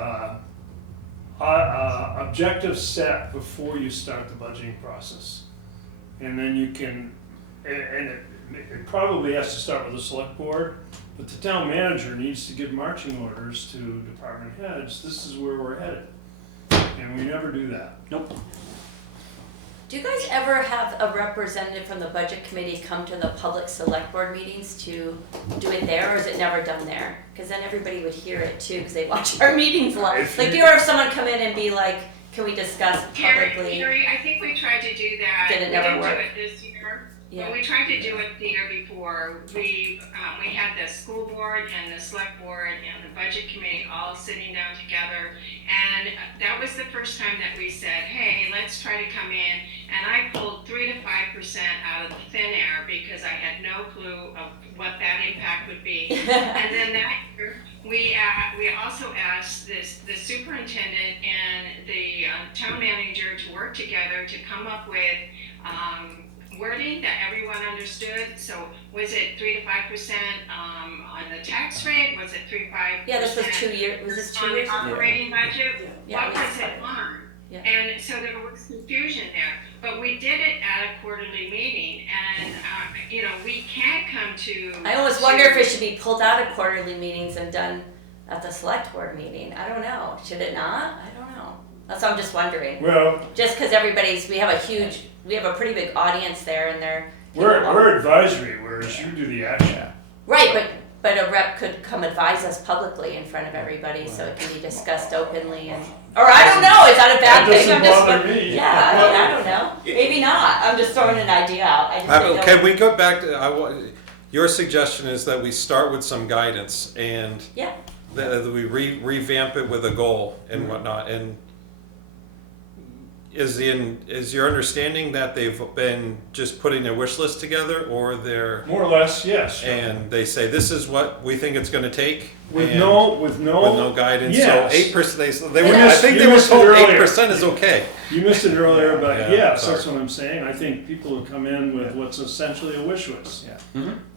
objectives set before you start the budgeting process. And then you can, and it probably has to start with the select board, but the town manager needs to give marching orders to department heads. This is where we're headed. And we never do that. Nope. Do you guys ever have a representative from the budget committee come to the public select board meetings to do it there, or is it never done there? Because then everybody would hear it too, because they watch our meetings live. Do you ever have someone come in and be like, can we discuss publicly? Carrie, I think we tried to do that. Did it never work? We didn't do it this year. Yeah. But we tried to do it the year before. We had the school board and the select board and the budget committee all sitting down together, and that was the first time that we said, hey, let's try to come in, and I pulled 3 to 5% out of the thin air because I had no clue of what that impact would be. And then that year, we also asked the superintendent and the town manager to work together to come up with wording that everyone understood. So was it 3 to 5% on the tax rate? Was it 3 to 5%? Yeah, this was 2 years. Was this 2 years? On the operating budget? Yeah, What was it on? Yeah. And so there was confusion there. But we did it at a quarterly meeting, and we can't come to. I almost wonder if it should be pulled out of quarterly meetings and done at the select board meeting. I don't know. Should it not? I don't know. That's what I'm just wondering. Well, Just because we have a pretty big audience there, and they're. we're advisory, whereas you do the action. Right, but a rep could come advise us publicly in front of everybody, so it can be discussed openly or I don't know, is that a bad thing? That doesn't bother me. Yeah, I don't know. Maybe not. I'm just throwing an idea out. I just say no. Can we go back to, your suggestion is that we start with some guidance and Yeah. that we revamp it with a goal and whatnot. And is your understanding that they've been just putting their wish list together, or they're More or less, yes. and they say this is what we think it's going to take With and no guidance? Yes. So 8%. They You were. I missed- think you they were missed it told earlier. 8% is okay. You missed it earlier, but Yeah, yes, sorry. that's what I'm saying. I think people will come in with what's essentially a wish list.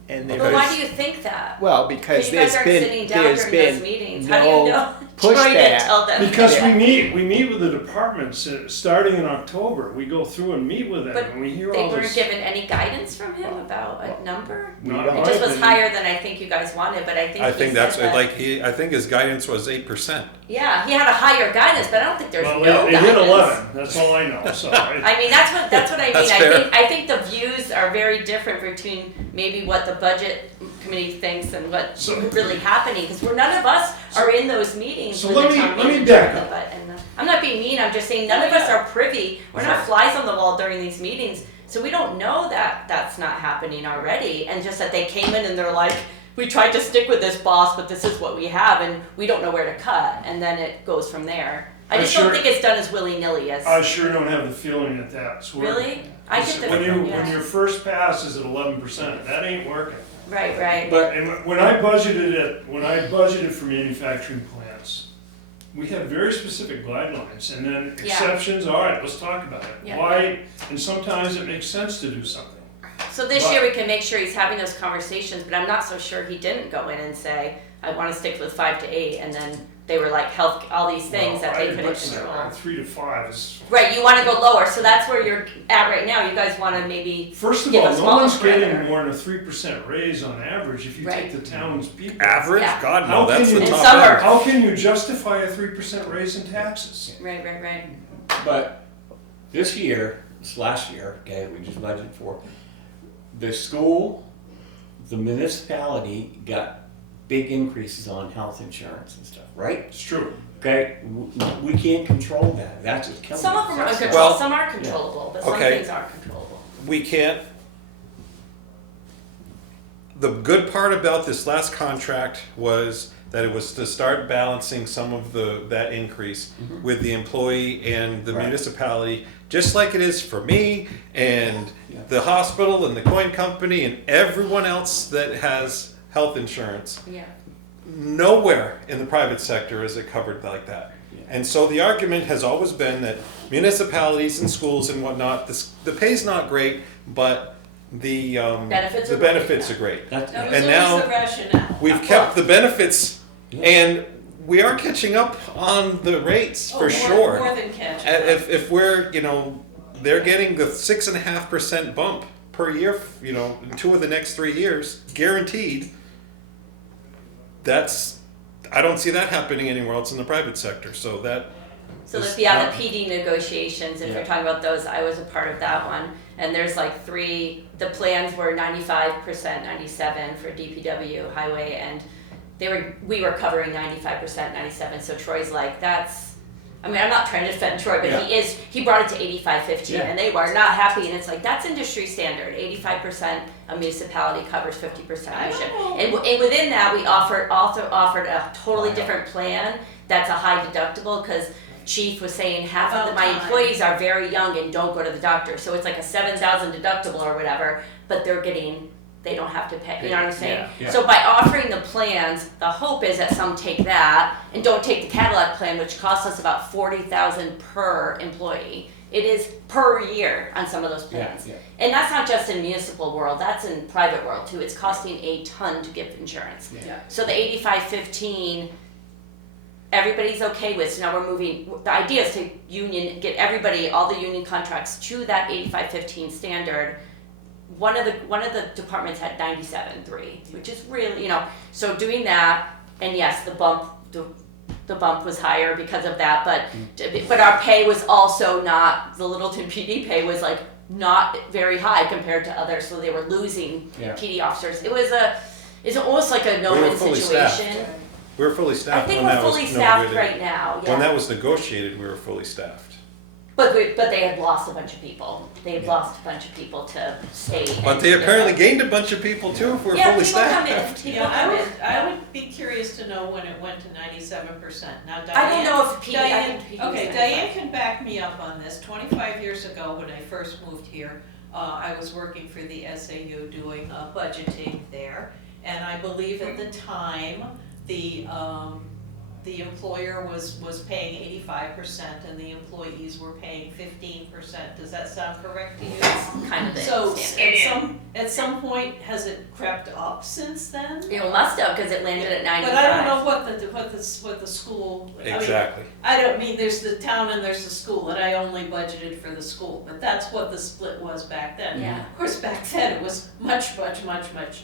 And But there's, why do you think that? well, because You guys there's aren't been, sitting down there's during those been meetings. How do you know? no Trying to pushback. tell them. Because Yeah. we meet with the departments starting in October. We go through and meet with them, But and we hear they all weren't this. given any guidance from him about a number? Not in It my just was opinion. higher than I think you guys wanted, but I think I he think said that's that. I think his guidance was 8%. Yeah, he had a higher guidance, but I don't think there's Well, no they guidance. hit 11. That's all I know. So I mean, that's what I mean. That's fair. I think the views are very different between maybe what the budget committee thinks and what's So- really happening, because none of us are in those meetings. So when let the me- town let me meeting back does up. it, and I'm not being mean, I'm just saying none of us are privy, we're not flies on the wall during these meetings, so we don't know that that's not happening already, and just that they came in and they're like, we tried to stick with this, boss, but this is what we have, and we don't know where to cut, and then it goes from there. I I'm just don't sure- think it's done as willy-nilly as, I sure don't have the feeling that that's working. really? I get the, When yeah. your first pass is at 11%, that ain't working. Right. But And when I budgeted for manufacturing plants, we had very specific guidelines, and then Yeah. exceptions, all right, let's talk about it. Yeah. Why, and sometimes it makes sense to do something. So this But- year we can make sure he's having those conversations, but I'm not so sure he didn't go in and say, I wanna stick with 5 to 8, and then they were like health, all these things that they Well, couldn't listen, control. 3 to 5 is. Right, you wanna go lower, so that's where you're at right now, you guys wanna maybe, First of give all, a no smaller one's getting parameter. more than a 3% raise on average if you Right. take the town's people. Average? Yeah. God, How no, that's can the you- In top summer. end. How can you justify a 3% raise in taxes? right. But this year, this last year, okay, we just budgeted for, the school, the municipality got big increases on health insurance and stuff, right? It's true. Okay, we can't control that, that's what's killing us. Some of them are That's- uncontrollable, Well- some are controllable, but some Okay. things aren't controllable. We can't. The good part about this last contract was that it was to start balancing some of that increase with the employee and the Right. municipality, just like it is for me and Yeah. the hospital and the coin company and everyone else that has health insurance. Yeah. Nowhere in the private sector is it covered like that. Yeah. And so the argument has always been that municipalities and schools and whatnot, the pay's not great, but the Benefits the are great, benefits yeah. are great. That's, That was And always now the rationale. We've kept the benefits, Yeah. and we are catching up on the rates Oh, for more- sure. More than catching And up. if we're, they're getting the 6.5% bump per year, in 2 of the next 3 years, guaranteed. I don't see that happening anywhere else in the private sector, so that. So is the not- PD negotiations, if Yeah. you're talking about those, I was a part of that one. And there's like the plans were 95%, 97 for DPW, highway, and we were covering 95%, 97, so Troy's like, I'm not trying to defend Troy, but Yeah. he brought it to 85-15, Yeah. and they were not happy, and it's like, that's industry standard, 85% a municipality covers 50% I ownership. know. And within that, we also offered a totally Wow. different plan that's a high deductible, because Chief was saying half of About my time. employees are very young and don't go to the doctor, so it's like a 7,000 deductible or whatever, but they don't have to pay, you know what I'm saying? Yeah, yeah. So by offering the plans, the hope is that some take that and don't take the Cadillac plan, which costs us about 40,000 per employee. It is per year on some of those plans. Yeah. And that's not just in municipal world, that's in private world too. It's costing a ton to give insurance. Yeah. Yeah. So the 85-15, everybody's okay with, so now we're moving, the idea is to get everybody, all the union contracts to that 85-15 standard. One of the departments had 97.3, which is really, so doing that, and yes, the bump was higher because of that, but our pay was also not, the Littleton PD pay was like not very high compared to others, so they were losing Yeah. PD officers. It's almost like a We no-win were fully staffed. situation. We were fully I staffed think when we're that was fully staffed negotiated. right now, When that yeah. was negotiated, we were fully staffed. But they had lost a bunch of people. They had lost a bunch of people to state. But and they apparently different- gained a bunch of people too if we're Yeah, fully people come staffed. in, people Yeah, come in. I would be curious to know when it went to 97%. Now Diane. I don't know if PD, I Diane, think PD was okay, 95. Diane can back me up on this. 25 years ago, when I first moved here, I was working for the SAU doing budgeting there. And I believe at the time, the employer was paying 85% and the employees were paying 15%. Does that sound correct to you? Kind of the So standard. at some point, has it crept up since then? It must have, because it landed at 95. But I don't know what the school. I mean, Exactly. I don't mean there's the town and there's the school, and I only budgeted for the school, but that's what the split was back then. Yeah. Of course, back then it was much cheaper.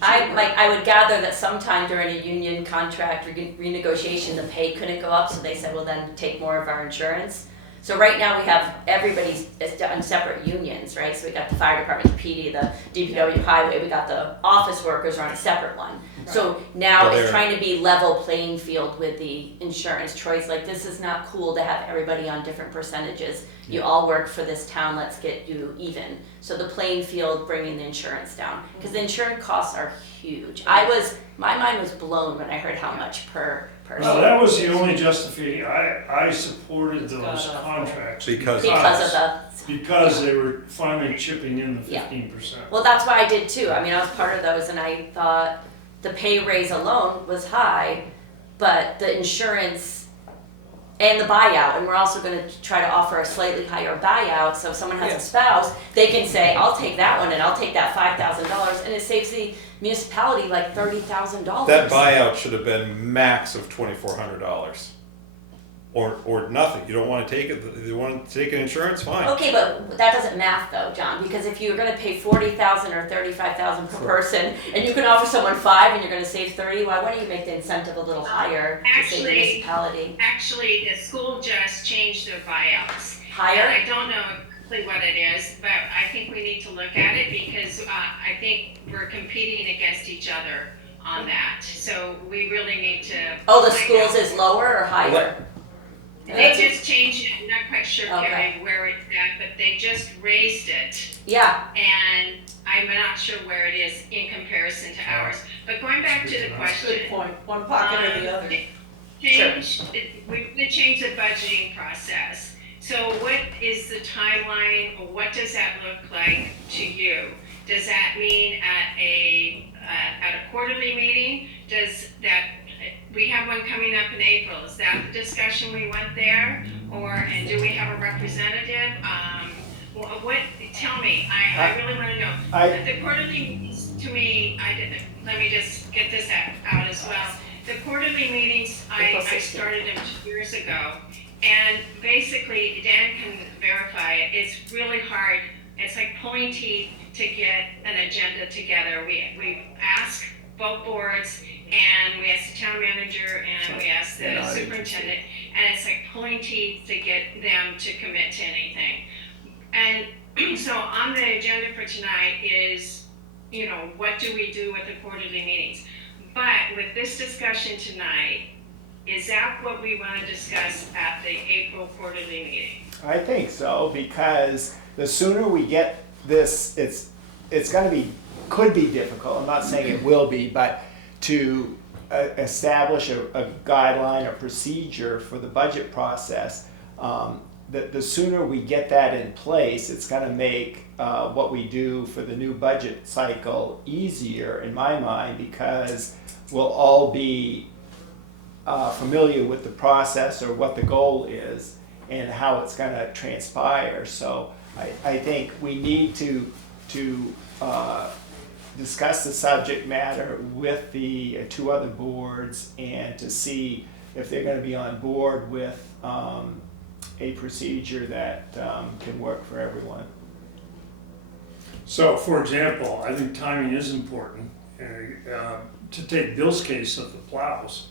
I would gather that sometime during a union contract renegotiation, the pay couldn't go up, so they said, well, then take more of our insurance. So right now we have everybody's on separate unions, right? So we got the fire department, the PD, the DPW highway, we got the office workers are on a separate one. So now Well, it's they're- trying to be level playing field with the insurance. Troy's like, this is not cool to have everybody on different percentages. You all work for this town, let's get you even. So the playing field, bringing the insurance down, because the insurance costs are huge. My mind was blown when I heard how much per person. Well, that was the only justification, I supported those got it. contracts. Because Because they were finally chipping in the Yeah. 15%. Well, that's what I did too. I mean, I was part of those and I thought the pay raise alone was high, but the insurance and the buyout, and we're also gonna try to offer a slightly higher buyout, so if someone has a spouse, they can say, I'll take that one and I'll take that $5,000, and it saves the municipality like $30,000. that buyout should have been max of $2,400. Or nothing. You don't want to take it. You want to take an insurance, fine. Okay, but that doesn't math though, John, because if you're gonna pay $40,000 or $35,000 per person, and you can offer someone 5 and you're gonna save 30, why wouldn't you make the incentive a little higher to save the Actually- municipality? Actually, the school just changed their buyouts. And Higher? I don't know exactly what it is, but I think we need to look at it because I think we're competing against each other on that. So we really need to. Oh, the find schools out. is lower or higher? They just changed it. I'm not quite sure, Okay. Carrie, where it's at, but they just raised it. Yeah, And I'm not sure where it is in comparison to ours. But going back to the question. Good point, one pocket or the other. We're gonna change the budgeting process. So what is the timeline, or what does that look like to you? Does that mean at a quarterly meeting? Does that, we have one coming up in April, is that the discussion we want there? And do we have a representative? Tell me, I really wanna know. The quarterly meetings, to me, let me just get this out as well. The quarterly meetings, I started them 2 years ago, and basically, Dan can verify it, it's really hard, it's like pulling teeth to get an agenda together. We ask both boards, and we ask the town manager, and we ask the superintendent, and it's like pulling teeth to get them to commit to anything. And so on the agenda for tonight is, what do we do with the quarterly meetings? But with this discussion tonight, is that what we want to discuss at the April quarterly meeting? I think so, because the sooner we get this, it's gonna be, could be difficult, I'm not saying it will be, but to establish a guideline, a procedure for the budget process, the sooner we get that in place, it's gonna make what we do for the new budget cycle easier, in my mind, because we'll all be familiar with the process or what the goal is and how it's gonna transpire. So I think we need to discuss the subject matter with the 2 other boards and to see if they're gonna be on board with a procedure that can work for everyone. So, for example, I think timing is important. To take Bill's case of the plows,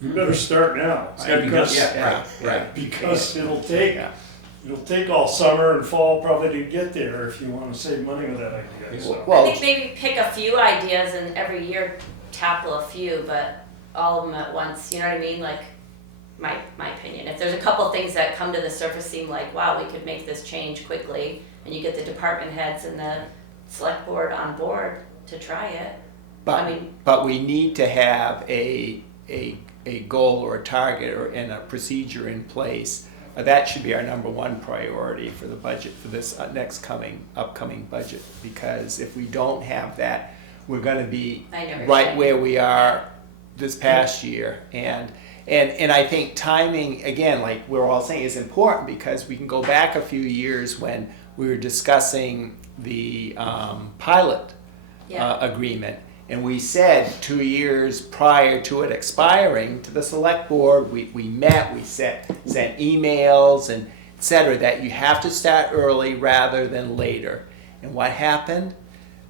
you better start now. It's gotta be done, Because- yeah, right. Because it'll Yeah. take all summer and fall probably to get there if you wanna save money with that idea, so. I Well, think maybe pick a few ideas and every year tackle a few, but all of them at once, you know what I mean? Like, my opinion. If there's a couple things that come to the surface seem like, wow, we could make this change quickly, and you get the department heads and the select board on board to try it. I mean- But we need to have a goal or a target and a procedure in place. That should be our number 1 priority for the budget for this upcoming budget. Because if we don't have that, we're gonna be I know what you're right saying. where we are this past year. And I think timing, again, like we're all saying, is important because we can go back a few years when we were discussing the pilot Yeah. agreement. And we said 2 years prior to it expiring to the select board, we met, we sent emails and et cetera, that you have to start early rather than later. And what happened?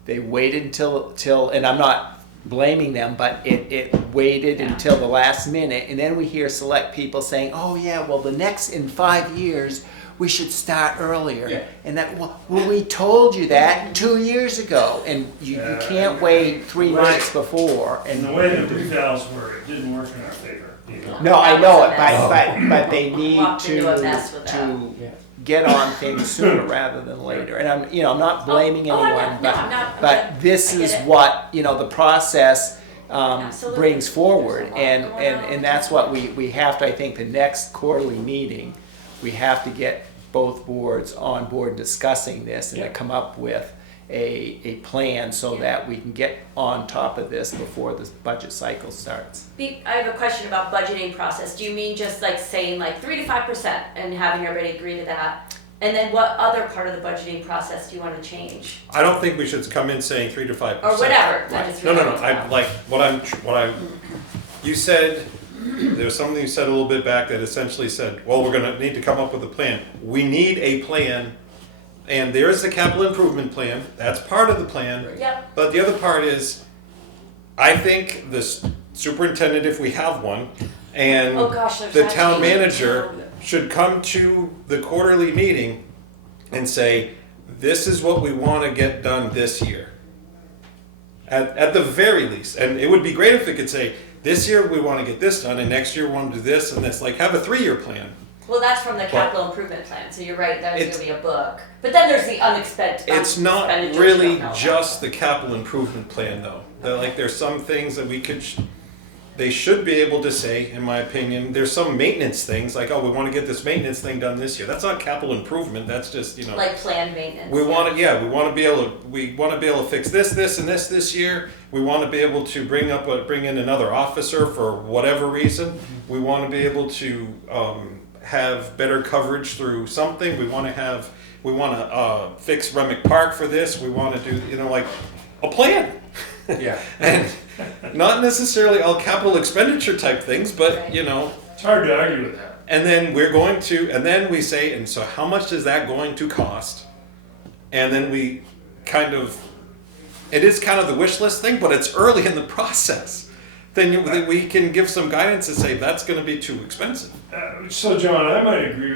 They waited until and I'm not blaming them, but it waited until the last minute. And then we hear select people saying, oh yeah, well in 5 years, we should start earlier. Yeah. And that, well, we told you that 2 years ago, and you can't wait 3 months before. And the way the revals were, it didn't work in our favor. No, I know it, That but they need Walked into a mess with to get on things sooner rather than later. And I'm not blaming anyone, but this is what, the process Absolutely. brings forward. And that's what we have to, I think, the next quarterly meeting, we have to get both boards on board discussing this and to come up with a plan so that we can get on top of this before the budget cycle starts. I have a question about budgeting process. Do you mean just like saying like 3 to 5% and having everybody agree to that? And then what other part of the budgeting process do you want to change? I don't think we should come in saying 3 to 5%. Or whatever. I just No. really I like you said. There was something you said a little bit back that essentially said, well, we're gonna need to come up with a plan. We need a plan, and there is a capital improvement plan. That's part of the plan. Yep. But the other part is, I think the superintendent, if we have one, and Oh gosh, there's the that town change. manager should come to the quarterly meeting and say, this is what we want to get done this year. At the very least. And it would be great if it could say, this year we want to get this done, and next year we want to do this and this. Like, have a 3-year plan. Well, that's from the capital improvement plan, so you're right, that's gonna be a book. But then there's the unexpected It's not expenditures really you don't know just the capital improvement plan, though. There's some things that we could, they should be able to say, in my opinion. There's some maintenance things, like, oh, we want to get this maintenance thing done this year. That's not capital improvement. That's just, about. Like planned maintenance. we want to be able to fix this, and this year. We want to be able to bring in another officer for whatever reason. We want to be able to have better coverage through something. We want to fix Remick Park for this. We want to do, like a plan. Yeah. And not necessarily all capital expenditure type things, but Right. It's hard to argue with that. and then we say, and so how much is that going to cost? And then we it is kind of the wish list thing, but it's early in the process. Then we can give some guidance and say that's going to be too expensive. So John, I might agree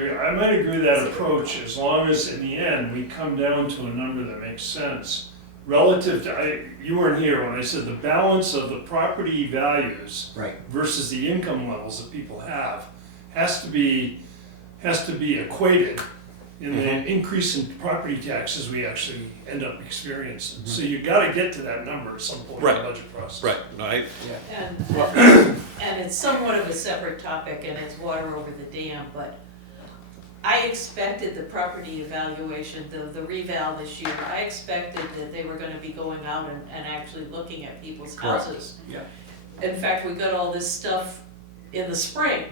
with that approach as long as in the end we come down to a number that makes sense relative to, you weren't here when I said the balance of the property values Right. versus the income levels that people have has to be equated in the increase in property taxes we actually end up experiencing. So you gotta get to that number at some point in Right. the budget process. Right. Right. And it's somewhat of a separate topic and it's water over the dam, but I expected the property evaluation, the reval this year, I expected that they were gonna be going out and actually looking at people's Correct. houses. Yeah. In fact, we got all this stuff in the spring,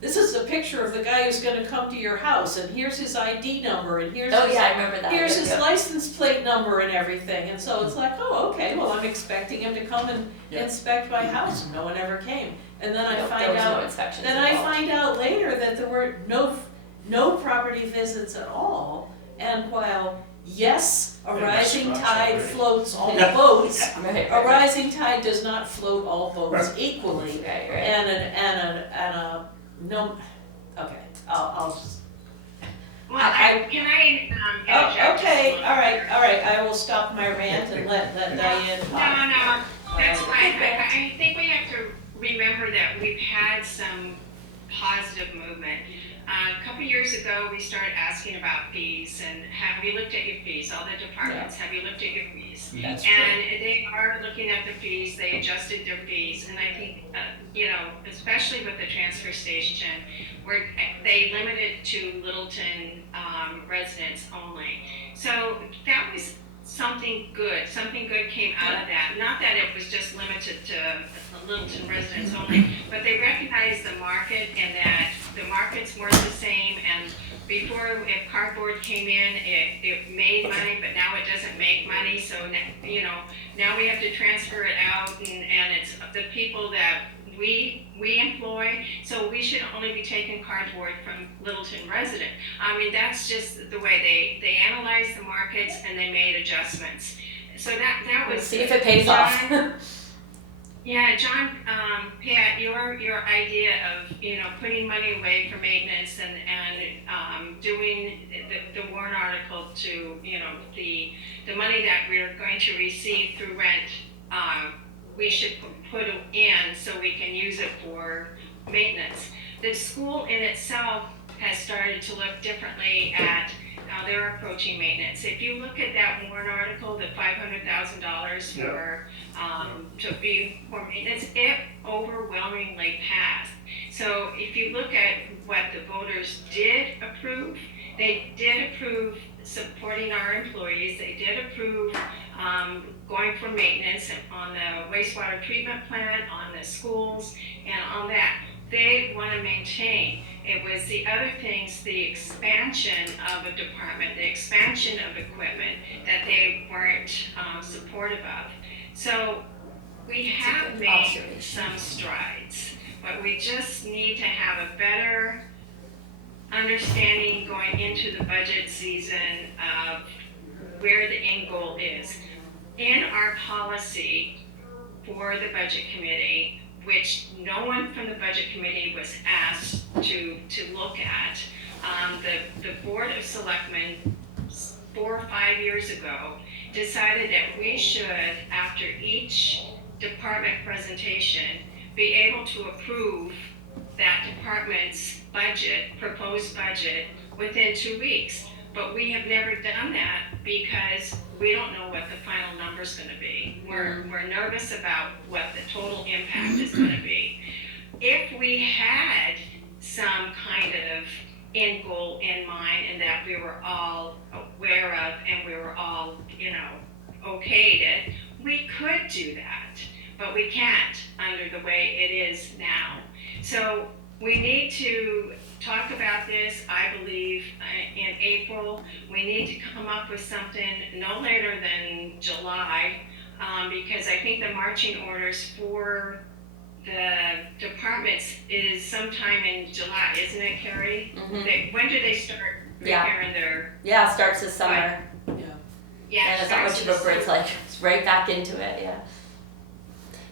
this is a picture of the guy who's gonna come to your house, and here's his ID number, and here's Oh his, yeah, I remember that. here's his Yeah. license plate number and everything, and so it's like, oh, okay, well, I'm expecting him to come and Yeah. inspect my house, and no one ever came. And then I Nope, there find was no out, inspections then I involved. find out later that there were no property visits at all, and while, yes, a Yeah, rising that's tide already. floats all Yeah. boats, Right, a rising tide does not float all boats Right. equally. Right, right. No, okay, I'll just, Well, I- can I interject? oh, okay, just a all right, I will stop my rant and let Diane No, talk. no, that's fine. I think we have to remember that we've had some positive movement. A couple years ago, we started asking about fees and have you looked at your fees? All the departments, have you looked at your fees? That's And they are looking at the fees, they adjusted their fees, and I think, especially with the transfer station, where they limited to Littleton residents only. So that was something good came out of that. Not that it was just limited to Littleton residents only, but they recognized the market and that the markets weren't the same. And before, if cardboard came in, it made money, but now it doesn't make money. So, now we have to transfer it out, and it's the people that we employ, so we should only be taking cardboard from Littleton resident. I mean, that's just the way they analyzed the markets and they made adjustments. So that was. See if it pays off. Yeah, John, Pat, your idea of, putting money away for maintenance and doing the warrant article to, the money that we're going to receive through rent, we should put it in so we can use it for maintenance. The school in itself has started to look differently at how they're approaching maintenance. If you look at that warrant article, the $500,000 for to be for maintenance, it overwhelmingly passed. So if you look at what the voters did approve, they did approve supporting our employees. They did approve going for maintenance on the wastewater treatment plant, on the schools, and on that. They want to maintain. It was the other things, the expansion of a department, the expansion of equipment that they weren't supportive of. So we have made some strides, but we just need to have a better understanding going into the budget season of where the end goal is. In our policy for the budget committee, which no one from the budget committee was asked to look at, the Board of Selectmen 4 or 5 years ago decided that we should, after each department presentation, be able to approve that department's budget, proposed budget, within 2 weeks. But we have never done that because we don't know what the final number's gonna be. We're nervous about what the total impact is gonna be. If we had some kind of end goal in mind and that we were all aware of and we were all, okayed it, we could do that, but we can't under the way it is now. So we need to talk about this, I believe, in April. We need to come up with something no later than July, because I think the marching orders for the departments is sometime in July, isn't it, Carrie? When do they start repairing their? Yeah, it starts this summer. Yeah, And it's not much of a break, like, it's right back into it, yeah.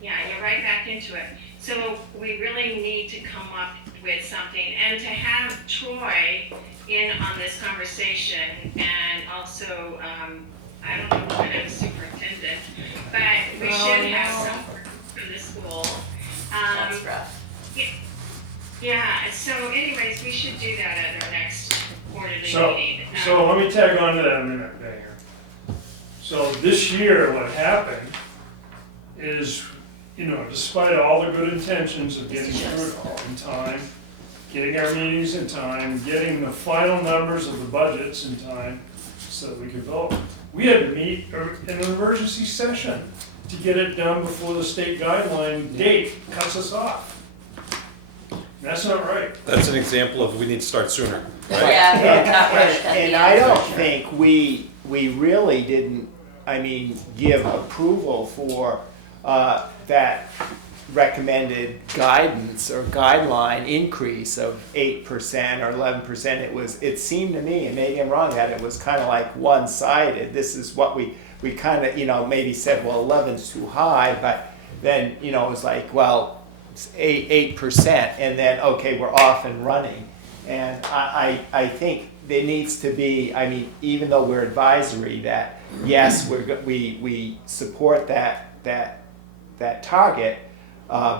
Yeah, you're right back into it. So we really need to come up with something and to have Troy in on this conversation and also, I don't know what kind of superintendent, but we should have someone from the school. That's rough. Yeah, so anyways, we should do that at our next quarterly meeting. So let me tag on to that a minute, Banger. So this year, what happened is, despite all the good intentions of getting through it all in time, getting our meetings in time, getting the final numbers of the budgets in time so that we could vote, we had to meet in an emergency session to get it done before the state guideline date cuts us off. That's not right. That's an example of we need to start sooner. Right? Yeah, not rushed at the And end, I don't for sure. think we really didn't, give approval for that recommended guidance or guideline increase of 8% or 11%. It seemed to me, and maybe I'm wrong, that it was kind of like one-sided. This is what we kind of, maybe said, well, 11's too high, but then, it was like, well, it's 8%, and then, okay, we're off and running. And I think there needs to be, even though we're advisory, that yes, we support that target,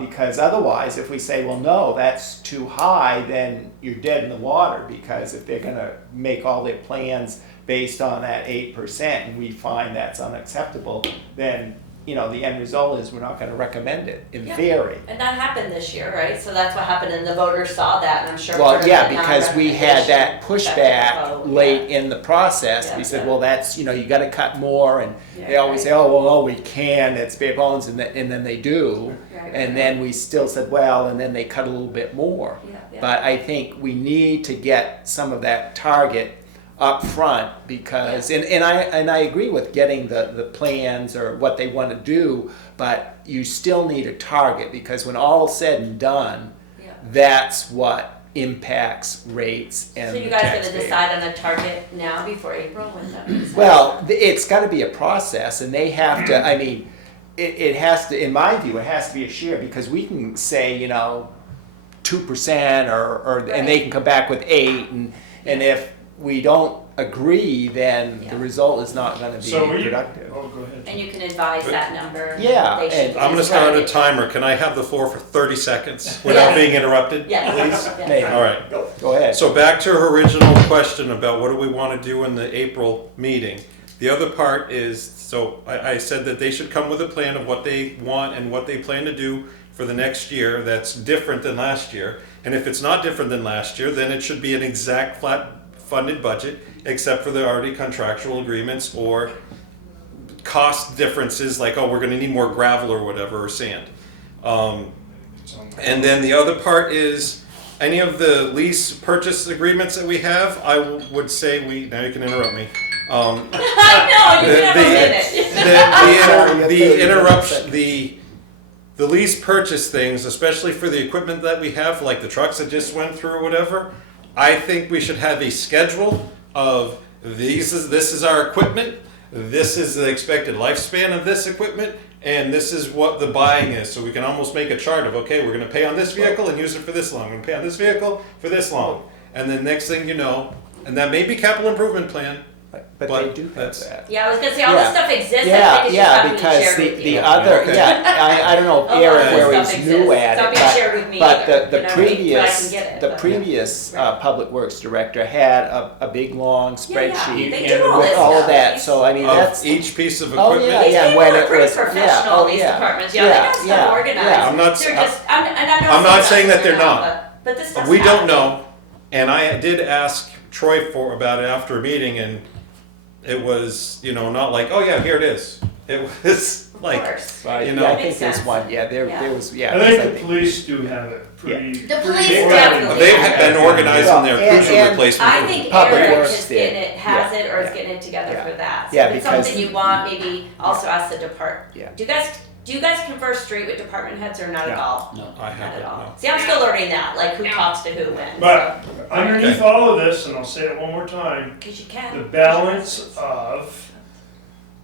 because otherwise, if we say, well, no, that's too high, then you're dead in the water, because if they're gonna make all their plans based on that 8% and we find that's unacceptable, then, the end result is we're not gonna recommend it, in Yeah. theory. And that happened this year, right? So that's what happened, and the voters saw that, and I'm sure. Well, part of yeah, the because we had that non-recommendation pushback vote, late yeah. in the process. Yeah, We said, yeah. well, that's, you gotta cut more, and they Yeah, always right. say, oh, well, no, we can, it's bare bones, and then they do. Right, And then we still said, well, and then they cut a little bit more. Yeah, yeah. But I think we need to get some of that target up front, because, and I agree with getting the plans or what they wanna do, but you still need a target, because when all's said and done, Yeah. that's what impacts rates and So the you guys tax gonna base. decide on a target now before April, when that makes sense? Well, it's got to be a process, and they have to. it has to, in my view, it has to be a share, because we can say, 2% or and they can come back with 8, and if we don't agree, then Yeah. the result is not gonna be So productive. oh, go ahead. And you can advise that number. Yeah, They should and I'm gonna just start write a it. timer. Can I have the floor for 30 seconds without Yes. being interrupted? Yes. Please? Yes. Maybe. All right. Go ahead. So back to her original question about what do we want to do in the April meeting. The other part is, so I said that they should come with a plan of what they want and what they plan to do for the next year that's different than last year. And if it's not different than last year, then it should be an exact flat funded budget, except for the already contractual agreements or cost differences, like, oh, we're gonna need more gravel or whatever, or sand. And then the other part is, any of the lease purchase agreements that we have, I would say now you can interrupt me. No, you The- never the- did it. the interruption, the lease purchase things, especially for the equipment that we have, like the trucks that just went through or whatever, I think we should have a schedule of this is our equipment, this is the expected lifespan of this equipment, and this is what the buying is. So we can almost make a chart of, okay, we're gonna pay on this vehicle and use it for this long, we're gonna pay on this vehicle for this long. And then next thing you know, and that may be capital improvement plan, But but they do have that's- that. Yeah, I was gonna say, all this Yeah. stuff exists, I Yeah, think it's just yeah, not being because shared with the you. other, Okay. I don't know if A lot Eric of where stuff he's new exists. at It's not it, being shared with me but either, the you know what I mean? But I previous, can get it, the but- previous Right. Public Works Director had a big, long Yeah, yeah, spreadsheet they do all with this all of stuff. that, so I mean, of that's. each piece of Oh, equipment. yeah, These yeah, people when are it pretty was- professional, oh, these yeah. departments, yeah, they got stuff Yeah, organized. yeah. I'm not- They're just, and I know I'm not sometimes saying that they're not. but this stuff's We don't happening. know, and I did ask Troy about it after a meeting, and it was, not like, oh yeah, here it is. It was Of like, course. Right, you yeah, know. I Makes think there's sense. one, there Yeah. was, yeah. I 'cause think the police do have it pretty. The pretty police organized. definitely they've have been it. organizing their And- cruiser and- replacement. I think Public Eric Works is did. getting it, has Yeah, it, or is yeah. getting it together Yeah. for that. So Yeah, if it's because- something you want, maybe also ask the department. Yeah. Do you guys converse straight with department heads or not at No. all? No. I Not haven't, at all. no. See, I'm still learning that, like who No. talks to who when. But underneath all of this, and I'll say it one more time, Because you can. the balance of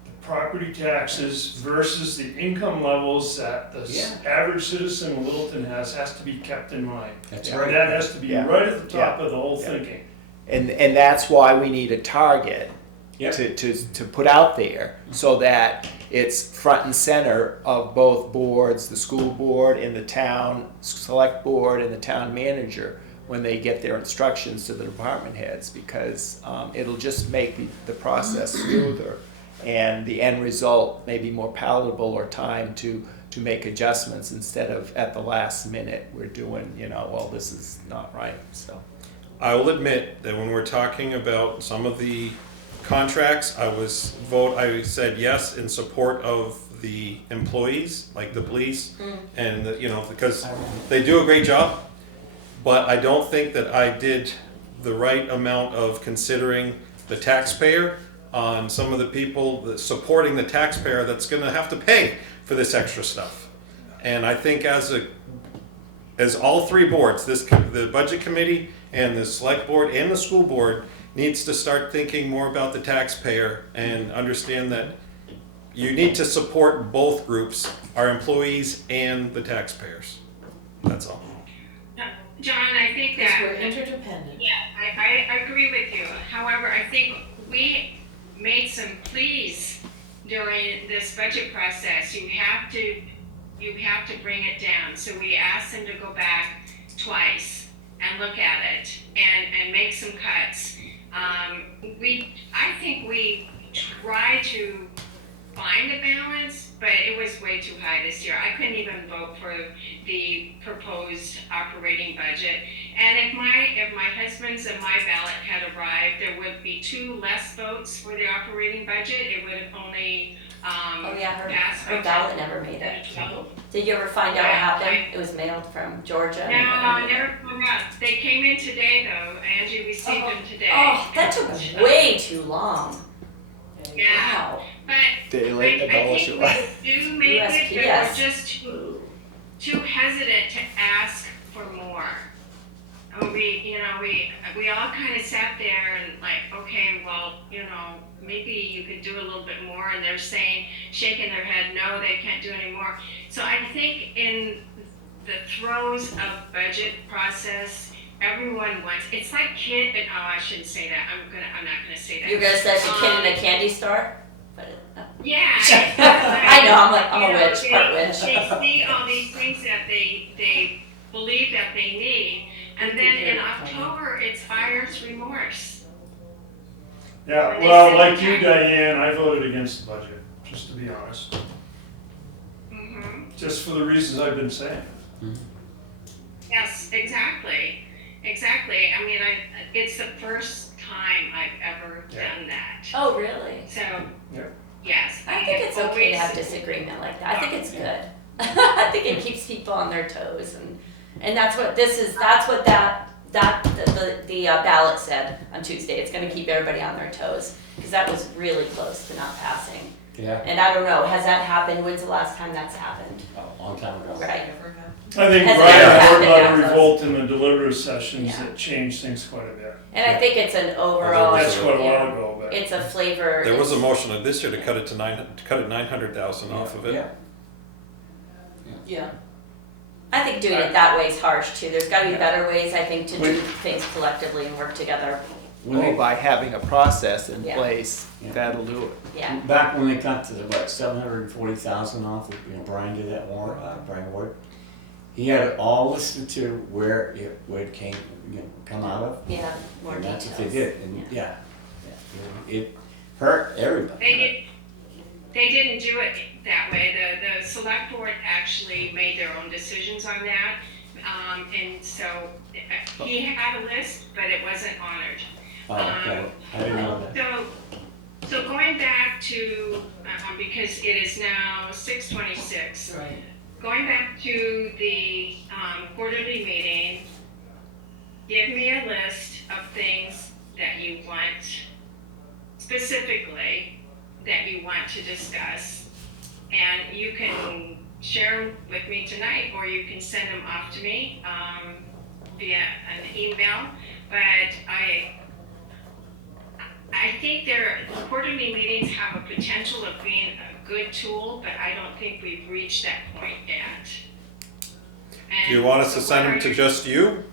the property taxes versus the income levels that the average citizen of Littleton has to be kept in mind. That's And right. that has to be Yeah. right at the top Yeah. of the whole Yeah. thinking. And that's why we need a target Yep. to put out there, so that it's front and center of both boards, the school board and the town select board and the town manager, when they get their instructions to the department heads, because it'll just make the process smoother, and the end result may be more palatable, or time to make adjustments, instead of at the last minute we're doing, well, this is not right, so. I will admit that when we're talking about some of the contracts, I said yes in support of the employees, like the police, and because they do a great job. But I don't think that I did the right amount of considering the taxpayer on some of the people supporting the taxpayer that's going to have to pay for this extra stuff. And I think as all three boards, the budget committee and the select board and the school board needs to start thinking more about the taxpayer and understand that you need to support both groups, our employees and the taxpayers. That's all. John, I think Because that. we're interdependent. Yeah, I agree with you. However, I think we made some pleas during this budget process. You have to bring it down. So we asked them to go back twice and look at it and make some cuts. I think we tried to find a balance, but it was way too high this year. I couldn't even vote for the proposed operating budget. And if my husband's and my ballot had arrived, there would be 2 less votes for the operating budget. It would have only Oh yeah, passed her by ballot never made it. Did you ever find out what happened? It was mailed from Georgia. No, I never come up. They came in today though. Angie received them today. Oh, that took way too long. Yeah, Wow. but Daylight I abolish think it. we do make it, but USPS. we're just too hesitant to ask for more. we all kind of sat there and like, okay, well, maybe you could do a little bit more, and they're saying, shaking their head, no, they can't do any more. So I think in the throes of budget process, everyone wants, it's like I shouldn't say that, I'm not gonna say that. You're gonna say a kid in a candy store? But Yeah. I know, I'm a witch, part witch. They see all these things that they believe that they need, and then in October, it's buyer's remorse. Yeah, When they well, sit like you, down. Diane, I voted against the budget, just to be honest, Mhm. just for the reasons I've been saying. Yes, exactly. I mean, it's the first time I've ever done that. Oh, really? So, Yeah. yes. I think it's okay to have always- disagreement like that. I think it's good. I think it keeps people on their toes, and that's what this is. That's what the ballot said on Tuesday. It's going to keep everybody on their toes because that was really close to not passing. Yeah, And I don't know, has that happened? When's the last time that's happened? a long time ago. Right. I think Has it Brian ever heard happened about that a close? revolt in the deliberative sessions Yeah. that changed things quite a bit. And I think it's an overall. That's quite a yeah, while ago, but. It's a flavor. There was a it's- motion this year to cut it 900,000 off of it. Yeah. Yeah. I think doing it that way is harsh too. There's got to be Yeah. better ways, I think, to do When- things collectively and work together. When they- by having a process in Yeah. place, Yeah. that'll do it. Yeah. Back when they cut to the, 740,000 off, Brian did that more, Brian Ward. He had it all listed to where it came, come out of. Yeah. More And details. that's what they did, and yeah. It hurt everybody. They didn't do it that way. The select board actually made their own decisions on that. And so he had a list, but it wasn't honored. Oh, okay, I didn't know that. So going back to, because it is now 6:26, Right. going back to the quarterly meeting, give me a list of things that you want, specifically, that you want to discuss. And you can share them with me tonight, or you can send them off to me via an email. But I think the quarterly meetings have a potential of being a good tool, but I don't think we've reached that point yet. Do you want us to send them to just you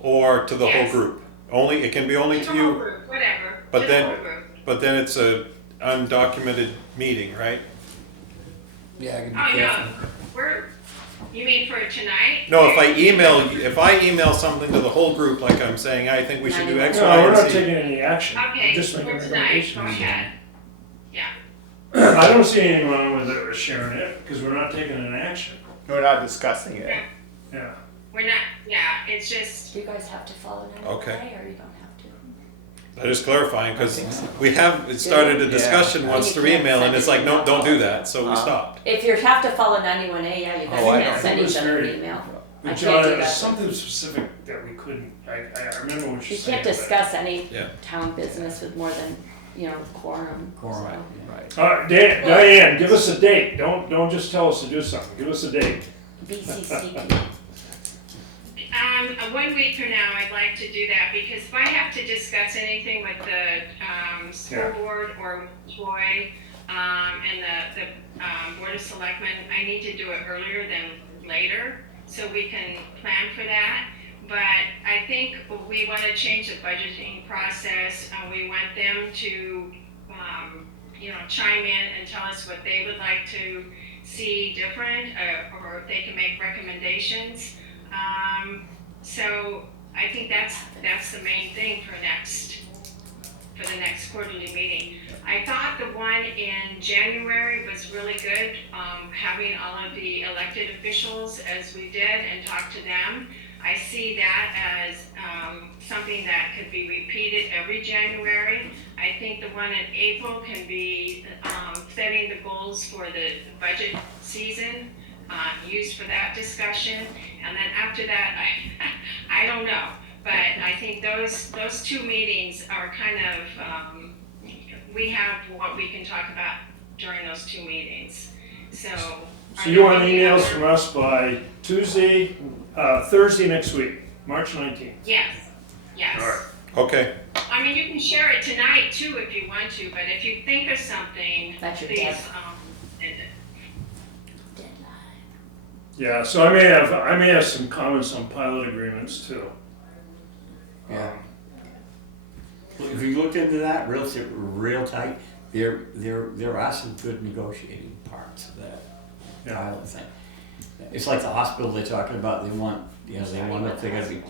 or to the whole Yes. group? It can be only to The whole you, group, whatever. But to the then- whole group. but then it's a undocumented meeting, right? Yeah, I can Oh, no, you mean for tonight? No, if I email something to the whole group, like I'm saying, I think we should do X, No, Y, we're and not Z. taking any action. Okay, We're just for making tonight, go recommendations. ahead. I don't see anything wrong with it or sharing it, because we're not taking an action. We're not discussing it. Yeah. We're not, yeah, it's just, Do you guys have to follow 91A Okay. or you don't have to? I'm just clarifying, because we have, it started a Yeah. discussion once You through can't email, and send it's it like, to no, them. don't do that, so we Uh-huh. stopped. If you have to follow 91A, yeah, you guys Oh, I can't know. send It was each other an very- email. I But can't John, do it was that. something specific that we couldn't, I remember what You you said. can't discuss any Yeah. town business with more than, quorum. Quorum, so. Right. All right, Diane, give us a date. Don't just tell us to do something. Give us a date. BCCP. 1 week from now, I'd like to do that, because if I have to discuss anything with the school Yeah. board or with Troy, and the Board of Selectmen, I need to do it earlier than later, so we can plan for that. But I think we want to change the budgeting process, we want them to, chime in and tell us what they would like to see different, or if they can make recommendations. So I think that's the main thing for the next quarterly meeting. I thought the one in January was really good, having all of the elected officials as we did and talk to them. I see that as something that could be repeated every January. I think the one in April can be setting the goals for the budget season, used for that discussion. And then after that, I don't know. But I think those two meetings are kind of, we have what we can talk about during those two meetings. So. So you want emails from us by Thursday next week. March 19th. Yes, yes. All right. Okay, I mean, you can share it tonight too if you want to, but if you think of something, That's your please, deadline. Yeah, so I may have some comments on pilot agreements too. Yeah. If you looked into that real tight, there are some good negotiating parts of that Yeah. pilot thing. It's like the hospital they're talking about, they want to,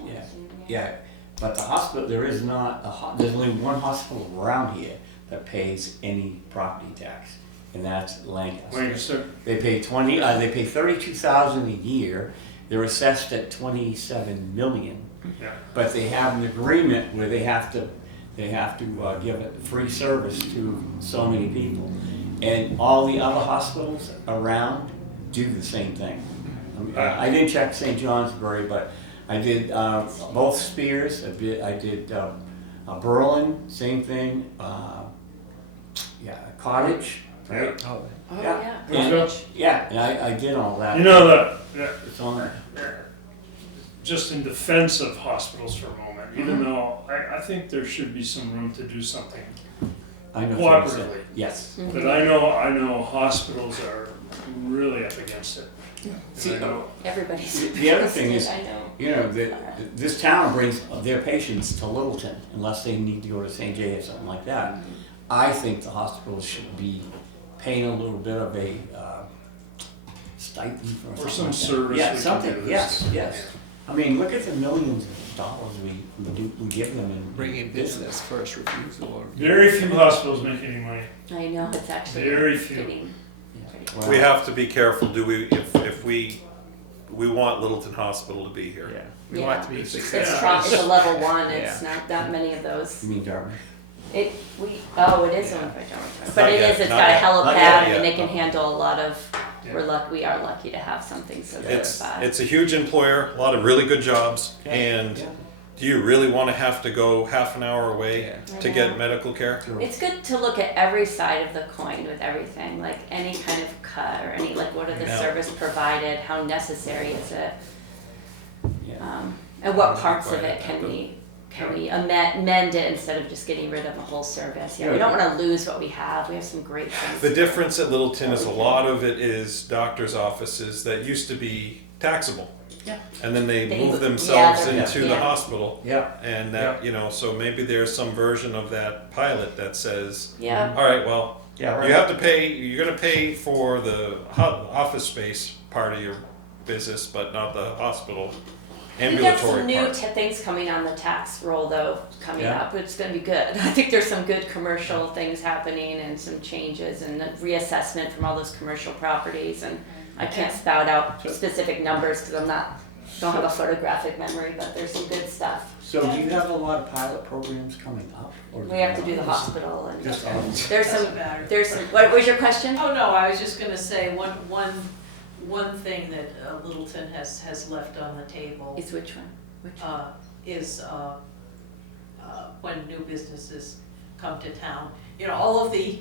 yeah. But the hospital, there's only one hospital around here that pays any property tax, and that's Lancaster. Lancaster. They pay $32,000 a year. They're assessed at $27 million. Yeah. But they have an agreement where they have to give it free service to so many people, and all the other hospitals around do the same thing. I didn't check St. Johnsbury, but I did both Spears. I did Berlin, same thing. Cottage, right? Oh, Yeah. yeah. Yeah, and I did all that. You know that, It's on. just in defense of hospitals for a moment, even though I think there should be some room to do something I know what you said. cooperatively. Yes. But I know hospitals are really up against it. See, And I know, Everybody's. The other thing is, I know. this town brings their patients to Littleton unless they need to go to St. J or something like that. I think the hospitals should be paying a little bit of a stipend for or something some like that. service. Yeah, we can something, do. yes. I mean, look at the millions of dollars we give them in Bring in business, first refusal, or. Very few hospitals make any money. I know, it's actually Very few. getting. Well, we have to be careful, if we want Littleton Hospital to be here. Yeah, we want it to be It's successful. it's a level one, it's Yeah. not that many of those. You mean Dartmouth? It owned by Dartmouth. Not But it yet, is, it's not got a yet. helipad Not yet, and they yeah. can handle a lot of, Yeah. we are lucky to have something so It's certified. a huge employer, a lot of really good jobs, Yeah. and Yeah. do you really want to have to go half an hour away Yeah. to I get know. medical care? It's good to look at every side of the coin with everything, like any kind of cut or any, like what are the Yeah. service provided, how necessary is it? Yeah. And what parts of it can we amend it instead of just getting rid of a whole service? Yeah, we don't wanna lose what we have some great things. The difference at Littleton is a lot of it is doctor's offices that used to be taxable. Yeah. And then they They move move- themselves yeah, they're- into the yeah. hospital. Yeah. And that, so maybe there's some version of that pilot that says, Yeah, all right, well, Yeah, you have to pay, you're gonna pay for the office space part of your business, but not the hospital we got some ambulatory new part. things coming on the tax roll though, coming Yeah. up, it's gonna be good. I think there's some good commercial things happening and some changes and a reassessment from all those commercial properties, and I can't spout out specific numbers because don't have a photographic memory, but there's some good stuff. So do you have a lot of pilot programs coming up? Or We have to do the hospital and Just there's Doesn't matter. what was your question? Oh, no, I was just gonna say, one thing that Littleton has left on the table Is which one? Which one? is when new businesses come to town. All of the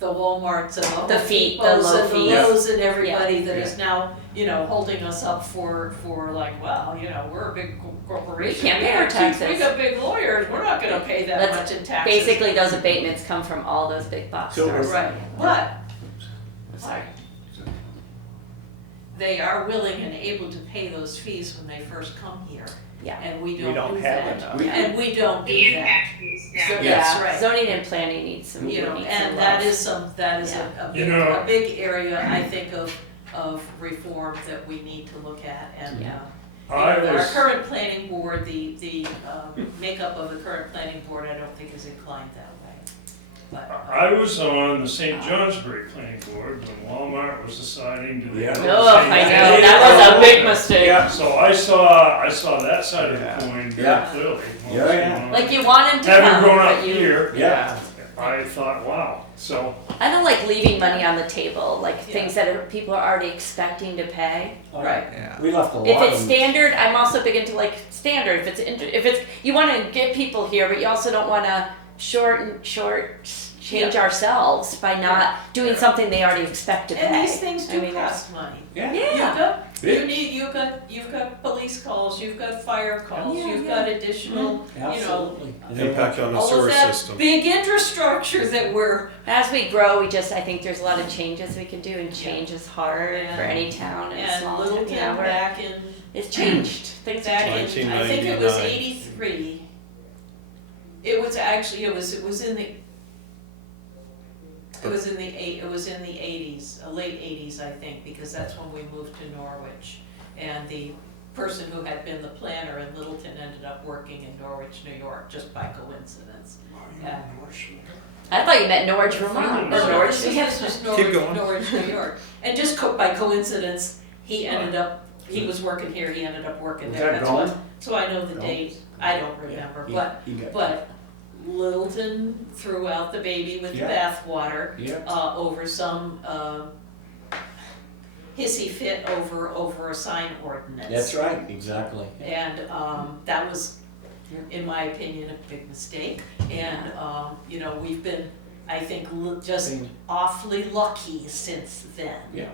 Walmarts and all The the fee, the Depot's low and the fees. Lowe's and everybody that Yeah. is now, holding us up for like, well, we're a big corporation. We can't pay our We taxes. got big lawyers, we're not gonna pay that That's much in taxes. Basically, those abatements come from all those big box So- stores. Right, but Sorry. they are willing and able to pay those fees when they first come here. Yeah. And we We don't don't do have that. enough. And we don't The do that. impact fees, So, yeah. Yes. yeah, Right. zoning and planning needs some, You know, needs and some that love. is a You big, know- a big area, I think, of reform that we need to look at, and, Yeah. I our was, current planning board, the makeup of the current planning board, I don't think is inclined that way. But, I was on the St. Johnsbury planning board when Walmart was deciding to. Yeah. Oh, I know, that was a big mistake. Yeah. So I saw that side of Yeah. the coin very Yeah. clearly. Yeah, yeah. Like you want him to Having come, grown up but you, here, Yeah. I thought, wow, so, I don't like leaving money on the table, like things that people are already expecting to pay. right, Yeah. We left a lot If of it's them. standard, I'm also big into like standard. If it's you want to get people here, but you also don't want to short change ourselves by not doing something they already expect to pay. And these things I do mean, there's- cost money. Yeah. Yeah. You've got police calls, you've got fire calls, Yeah, you've yeah. got additional, Absolutely. Impact on the all of sewer that system. big infrastructure that we're, As we grow, I think there's a lot of changes we can do, and change is hard for any town and and small town. Littleton Yeah, back in, it's changed. Things have back changed. in, I think it was 1999. 83. It was actually, it was in the, it was in the 80s, late 80s, I think, because that's when we moved to Norwich. And the person who had been the planner in Littleton ended up working in Norwich, New York, just by coincidence. And- I thought you meant Norwich, Vermont, or No, Norwich. this is just Keep going. Norwich, New York. And just by coincidence, he ended up, he was working here, he ended up working Was there. that That's what- Gone? So I know the Gone? date, I don't remember, He- but he got- but Littleton threw out the baby with the Yeah. bathwater Yeah. over some hissy fit over a sign ordinance. That's right, exactly. And that was, in my opinion, a big mistake. And you know, we've been, I think, just awfully lucky since then. Yeah.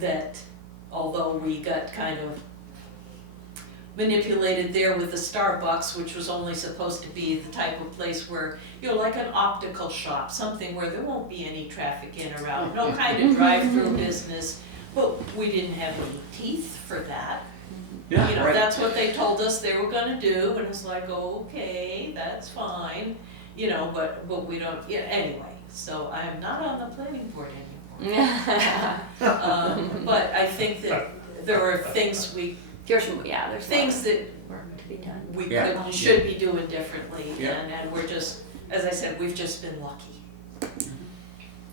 That although we got kind of manipulated there with the Starbucks, which was only supposed to be the type of place where, you know, like an optical shop, something where there won't be any traffic in or out, no kind of drive-through business, but we didn't have any teeth for that. Yeah, You know, right. that's what they told us they were gonna do, and it's like, okay, that's fine, you know, but we don't, yeah, anyway, so I'm not on the planning board anymore. But I think that there are things There's things that work to be done. we Yeah. could, and should be doing differently, Yeah. and we're just, as I said, we've just been lucky.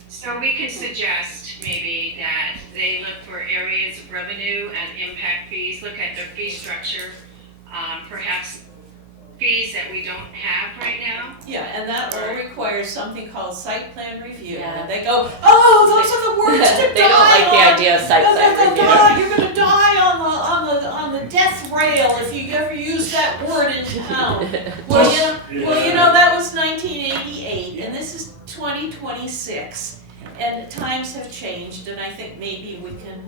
So we could suggest maybe that they look for areas of revenue and impact fees, look at their fee structure, perhaps fees that we don't have right now. Yeah, and that all requires something called site plan review, Yeah. and they go, oh, those are the words to die They don't like the on. idea of site plan They'll review. die. You're gonna die on the death rail if you ever use that word in town. Well, you know, that was 1988, and this is 2026, and times have changed, and I think maybe we can,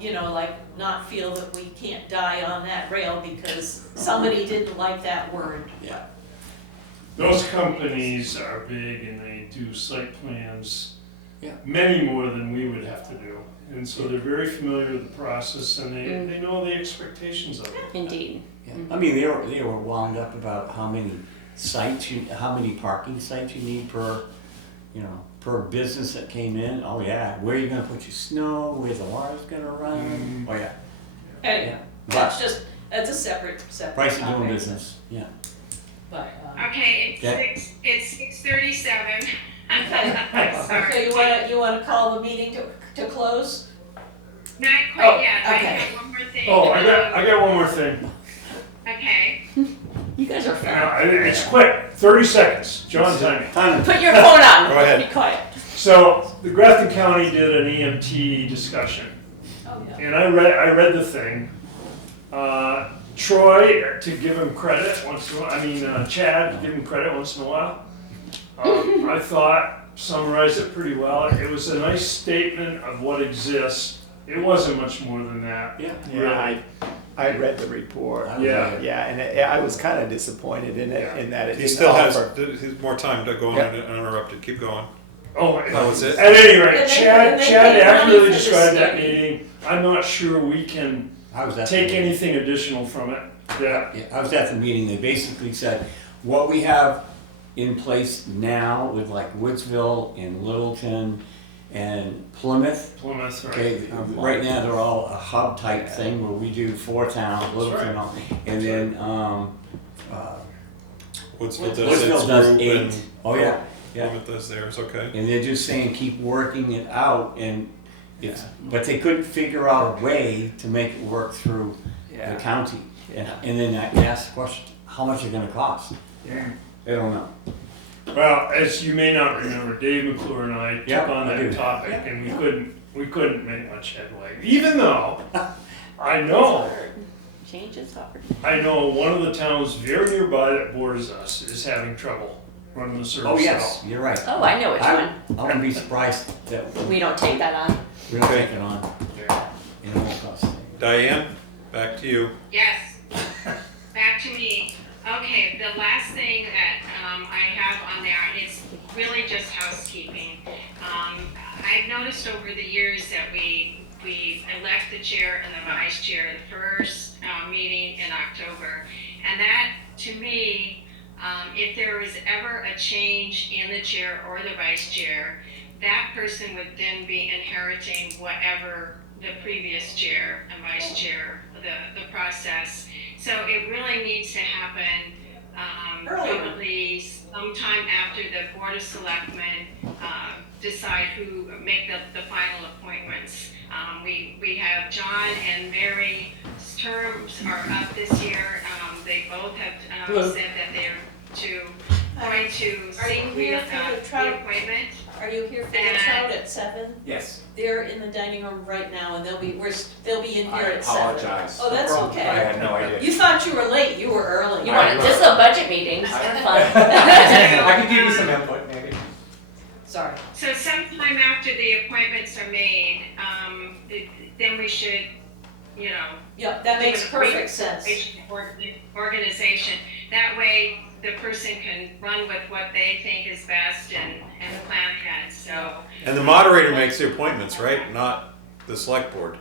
you know, like, not feel that we can't die on that rail because somebody didn't like that word. Yeah. Those companies are big and they do site plans, Yeah. many more than we would have to do. And so they're very familiar with the process and they know the expectations of it. Indeed. Yeah. I mean, they were wound up about how many how many parking sites you need per, per business that came in. Oh yeah, where are you gonna put your snow? Where the water's gonna run? Oh yeah. Anyway, But that's a separate price of doing topic. business. Yeah. But, Okay, Yeah. it's 6:37. so you wanna call the meeting to close? Not quite Oh, yet, I okay. have one more thing. Oh, I got one more thing. Okay, You guys are fun. It's quick, 30 seconds, John timing. Time. Put your phone on. Go ahead. Be quiet. So the Grafton County did an EMT discussion. Oh, yeah. And I read the thing. Troy, to give him credit once in a while, Chad, to give him credit once in a while, I thought summarized it pretty well. It was a nice statement of what exists. It wasn't much more than that. Yeah. Yeah, I read the report. Yeah. Yeah, and I was kind of disappointed in it, in that it He didn't still has offer. more time to go on Yeah. uninterrupted. Keep going. Oh, That was it? At any rate, And Chad they paid money accurately for this described that study. meeting. I'm not sure we can I was at take the, anything additional from it. Yeah. Yeah, I was at the meeting. They basically said what we have in place now with like Woodsville and Littleton and Plymouth. Plymouth, right? Okay, right now they're all a hub type thing where we do 4 towns, Littleton, and then Woodsville does Woodsville its does group 8. and Oh yeah, yeah. Plymouth does theirs, okay. And they're just saying keep working it out, and it's but they couldn't figure out a way to make it work through the county. And then I asked the question, how much is it going to cost? Yeah. They don't know. Well, as you may not remember, Dave McClure and I Yeah, took on I that do. topic, Yeah. and we couldn't make much headway. Even though I know Change is hard. one of the towns very nearby that borders us is having trouble running the service. Oh, yes, at all. you're right. Oh, I know which I one. wouldn't be surprised that We don't take that on. we don't Okay. take it on. It won't cost anything. Diane, back to you. Yes, back to me. Okay, the last thing that I have on there, and it's really just housekeeping. I've noticed over the years that we elect the chair and the vice chair the first meeting in October. And that, to me, if there was ever a change in the chair or the vice chair, that person would then be inheriting whatever the previous chair and vice chair, the process. So it really needs to happen Earlier. probably sometime after the Board of Selectmen decide who make the final appointments. We have John and Mary's terms are up this year. They both have said that they're going to Are you seek here for the trout? reappointment. Are you here for the And- trout at 7? Yes, They're in the dining room right now, and they'll be in I here at 7. apologize. Oh, that's I okay. had no idea. You thought you were late, you were early. You want, this is a budget meeting, so have fun. I could give you some input, maybe. Sorry. So sometime after the appointments are made, then we should, Yep, that makes perfect sense. Organization. That way, the person can run with what they think is best and plan ahead, so. And the moderator makes the appointments, right? Not the select board.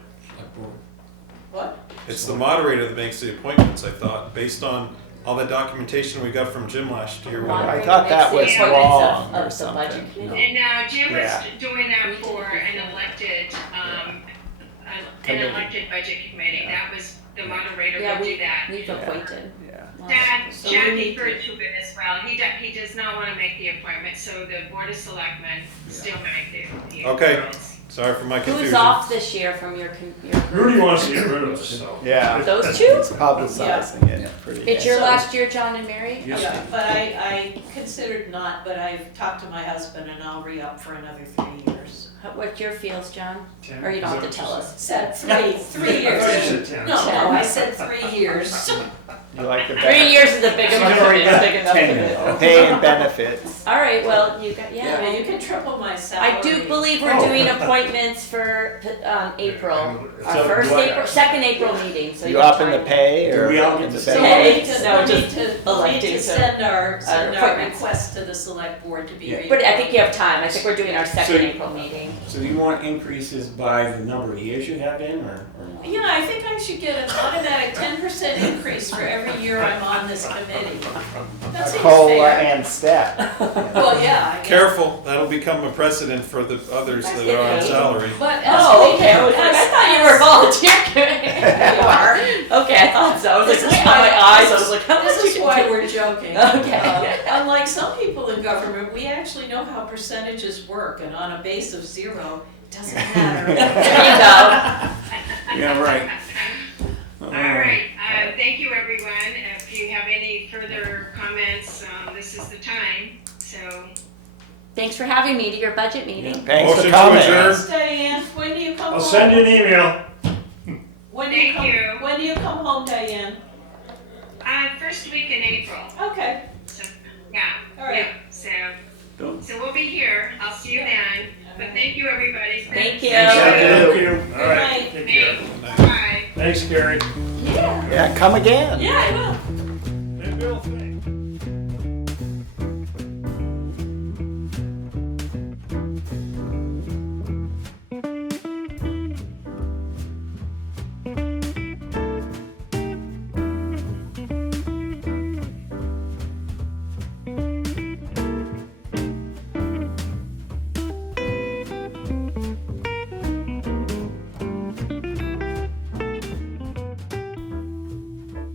What? It's the moderator that makes the appointments, I thought, based on all the documentation we got from Jim last year. I thought that was Yeah. wrong or Of the budget something. committee. And now Jim was Yeah. doing that for an elected, budget committee. That was, the moderator Yeah, would do that. We've appointed. Yeah. Chad, So we Chad need referred to it as well. He does not want to make the appointment, so the Board of Selectmen still make the Okay. appointments. Sorry for my confusion. Who's off this year from your group? Rudy wants to get rid of us, so. Yeah. Those two? It's publicizing it pretty. It's your last year, John and Mary? Yes. Yeah, but I considered not, but I've talked to my husband and I'll re-up for another 3 years. What's your feels, John? 10? Or you don't Is have to that tell what us. Said 3 I thought you years. said 10. No, I said 3 years. You like the 3 years is a big enough for me, it's big enough for me. pay and benefits. All right, well, you got, Yeah, yeah. you can triple my salary. I do believe we're doing appointments for, April. Our first April, second April meeting, so you You have up in the time. pay or Do we all in get the to So say- we benefits? need to, No, we need just to, we need electing to to- send our appointments. request to the select board to be Yeah. But I think you have time, I think we're doing our second So- April meeting. So do you want increases by the number of years you have been, or not? Yeah, I think I should get an automatic 10% increase for every year I'm on this committee. That seems COLA fair. and step. Well, yeah, I guess. Careful, that'll become a precedent for the others that are on salary. But as Oh, we, okay, I was like, I thought you were a volunteer. we are. Okay, I thought so, I was This like, is looking at my why- eyes, I was like, how much This is you why can do? we're joking. Okay. Unlike some people in government, we actually know how percentages work, and on a base of 0, it doesn't matter. There you go. Yeah, right. All right, thank you, everyone. If you have any further comments, this is the time, so. Thanks for having me to your budget meeting. Thanks for Motion to coming. adjourn. Thanks, Diane. When do you come home? I'll send you an email. When do you Thank come? you. When do you come home, Diane? First week in April, Okay. so, yeah. All right. Yeah, so we'll be here. I'll see you then. But thank you, everybody. Thank you. Thank you. All Good right, night. take care. Bye. Thanks, Gary. Yeah. Yeah, come again. Yeah, I will.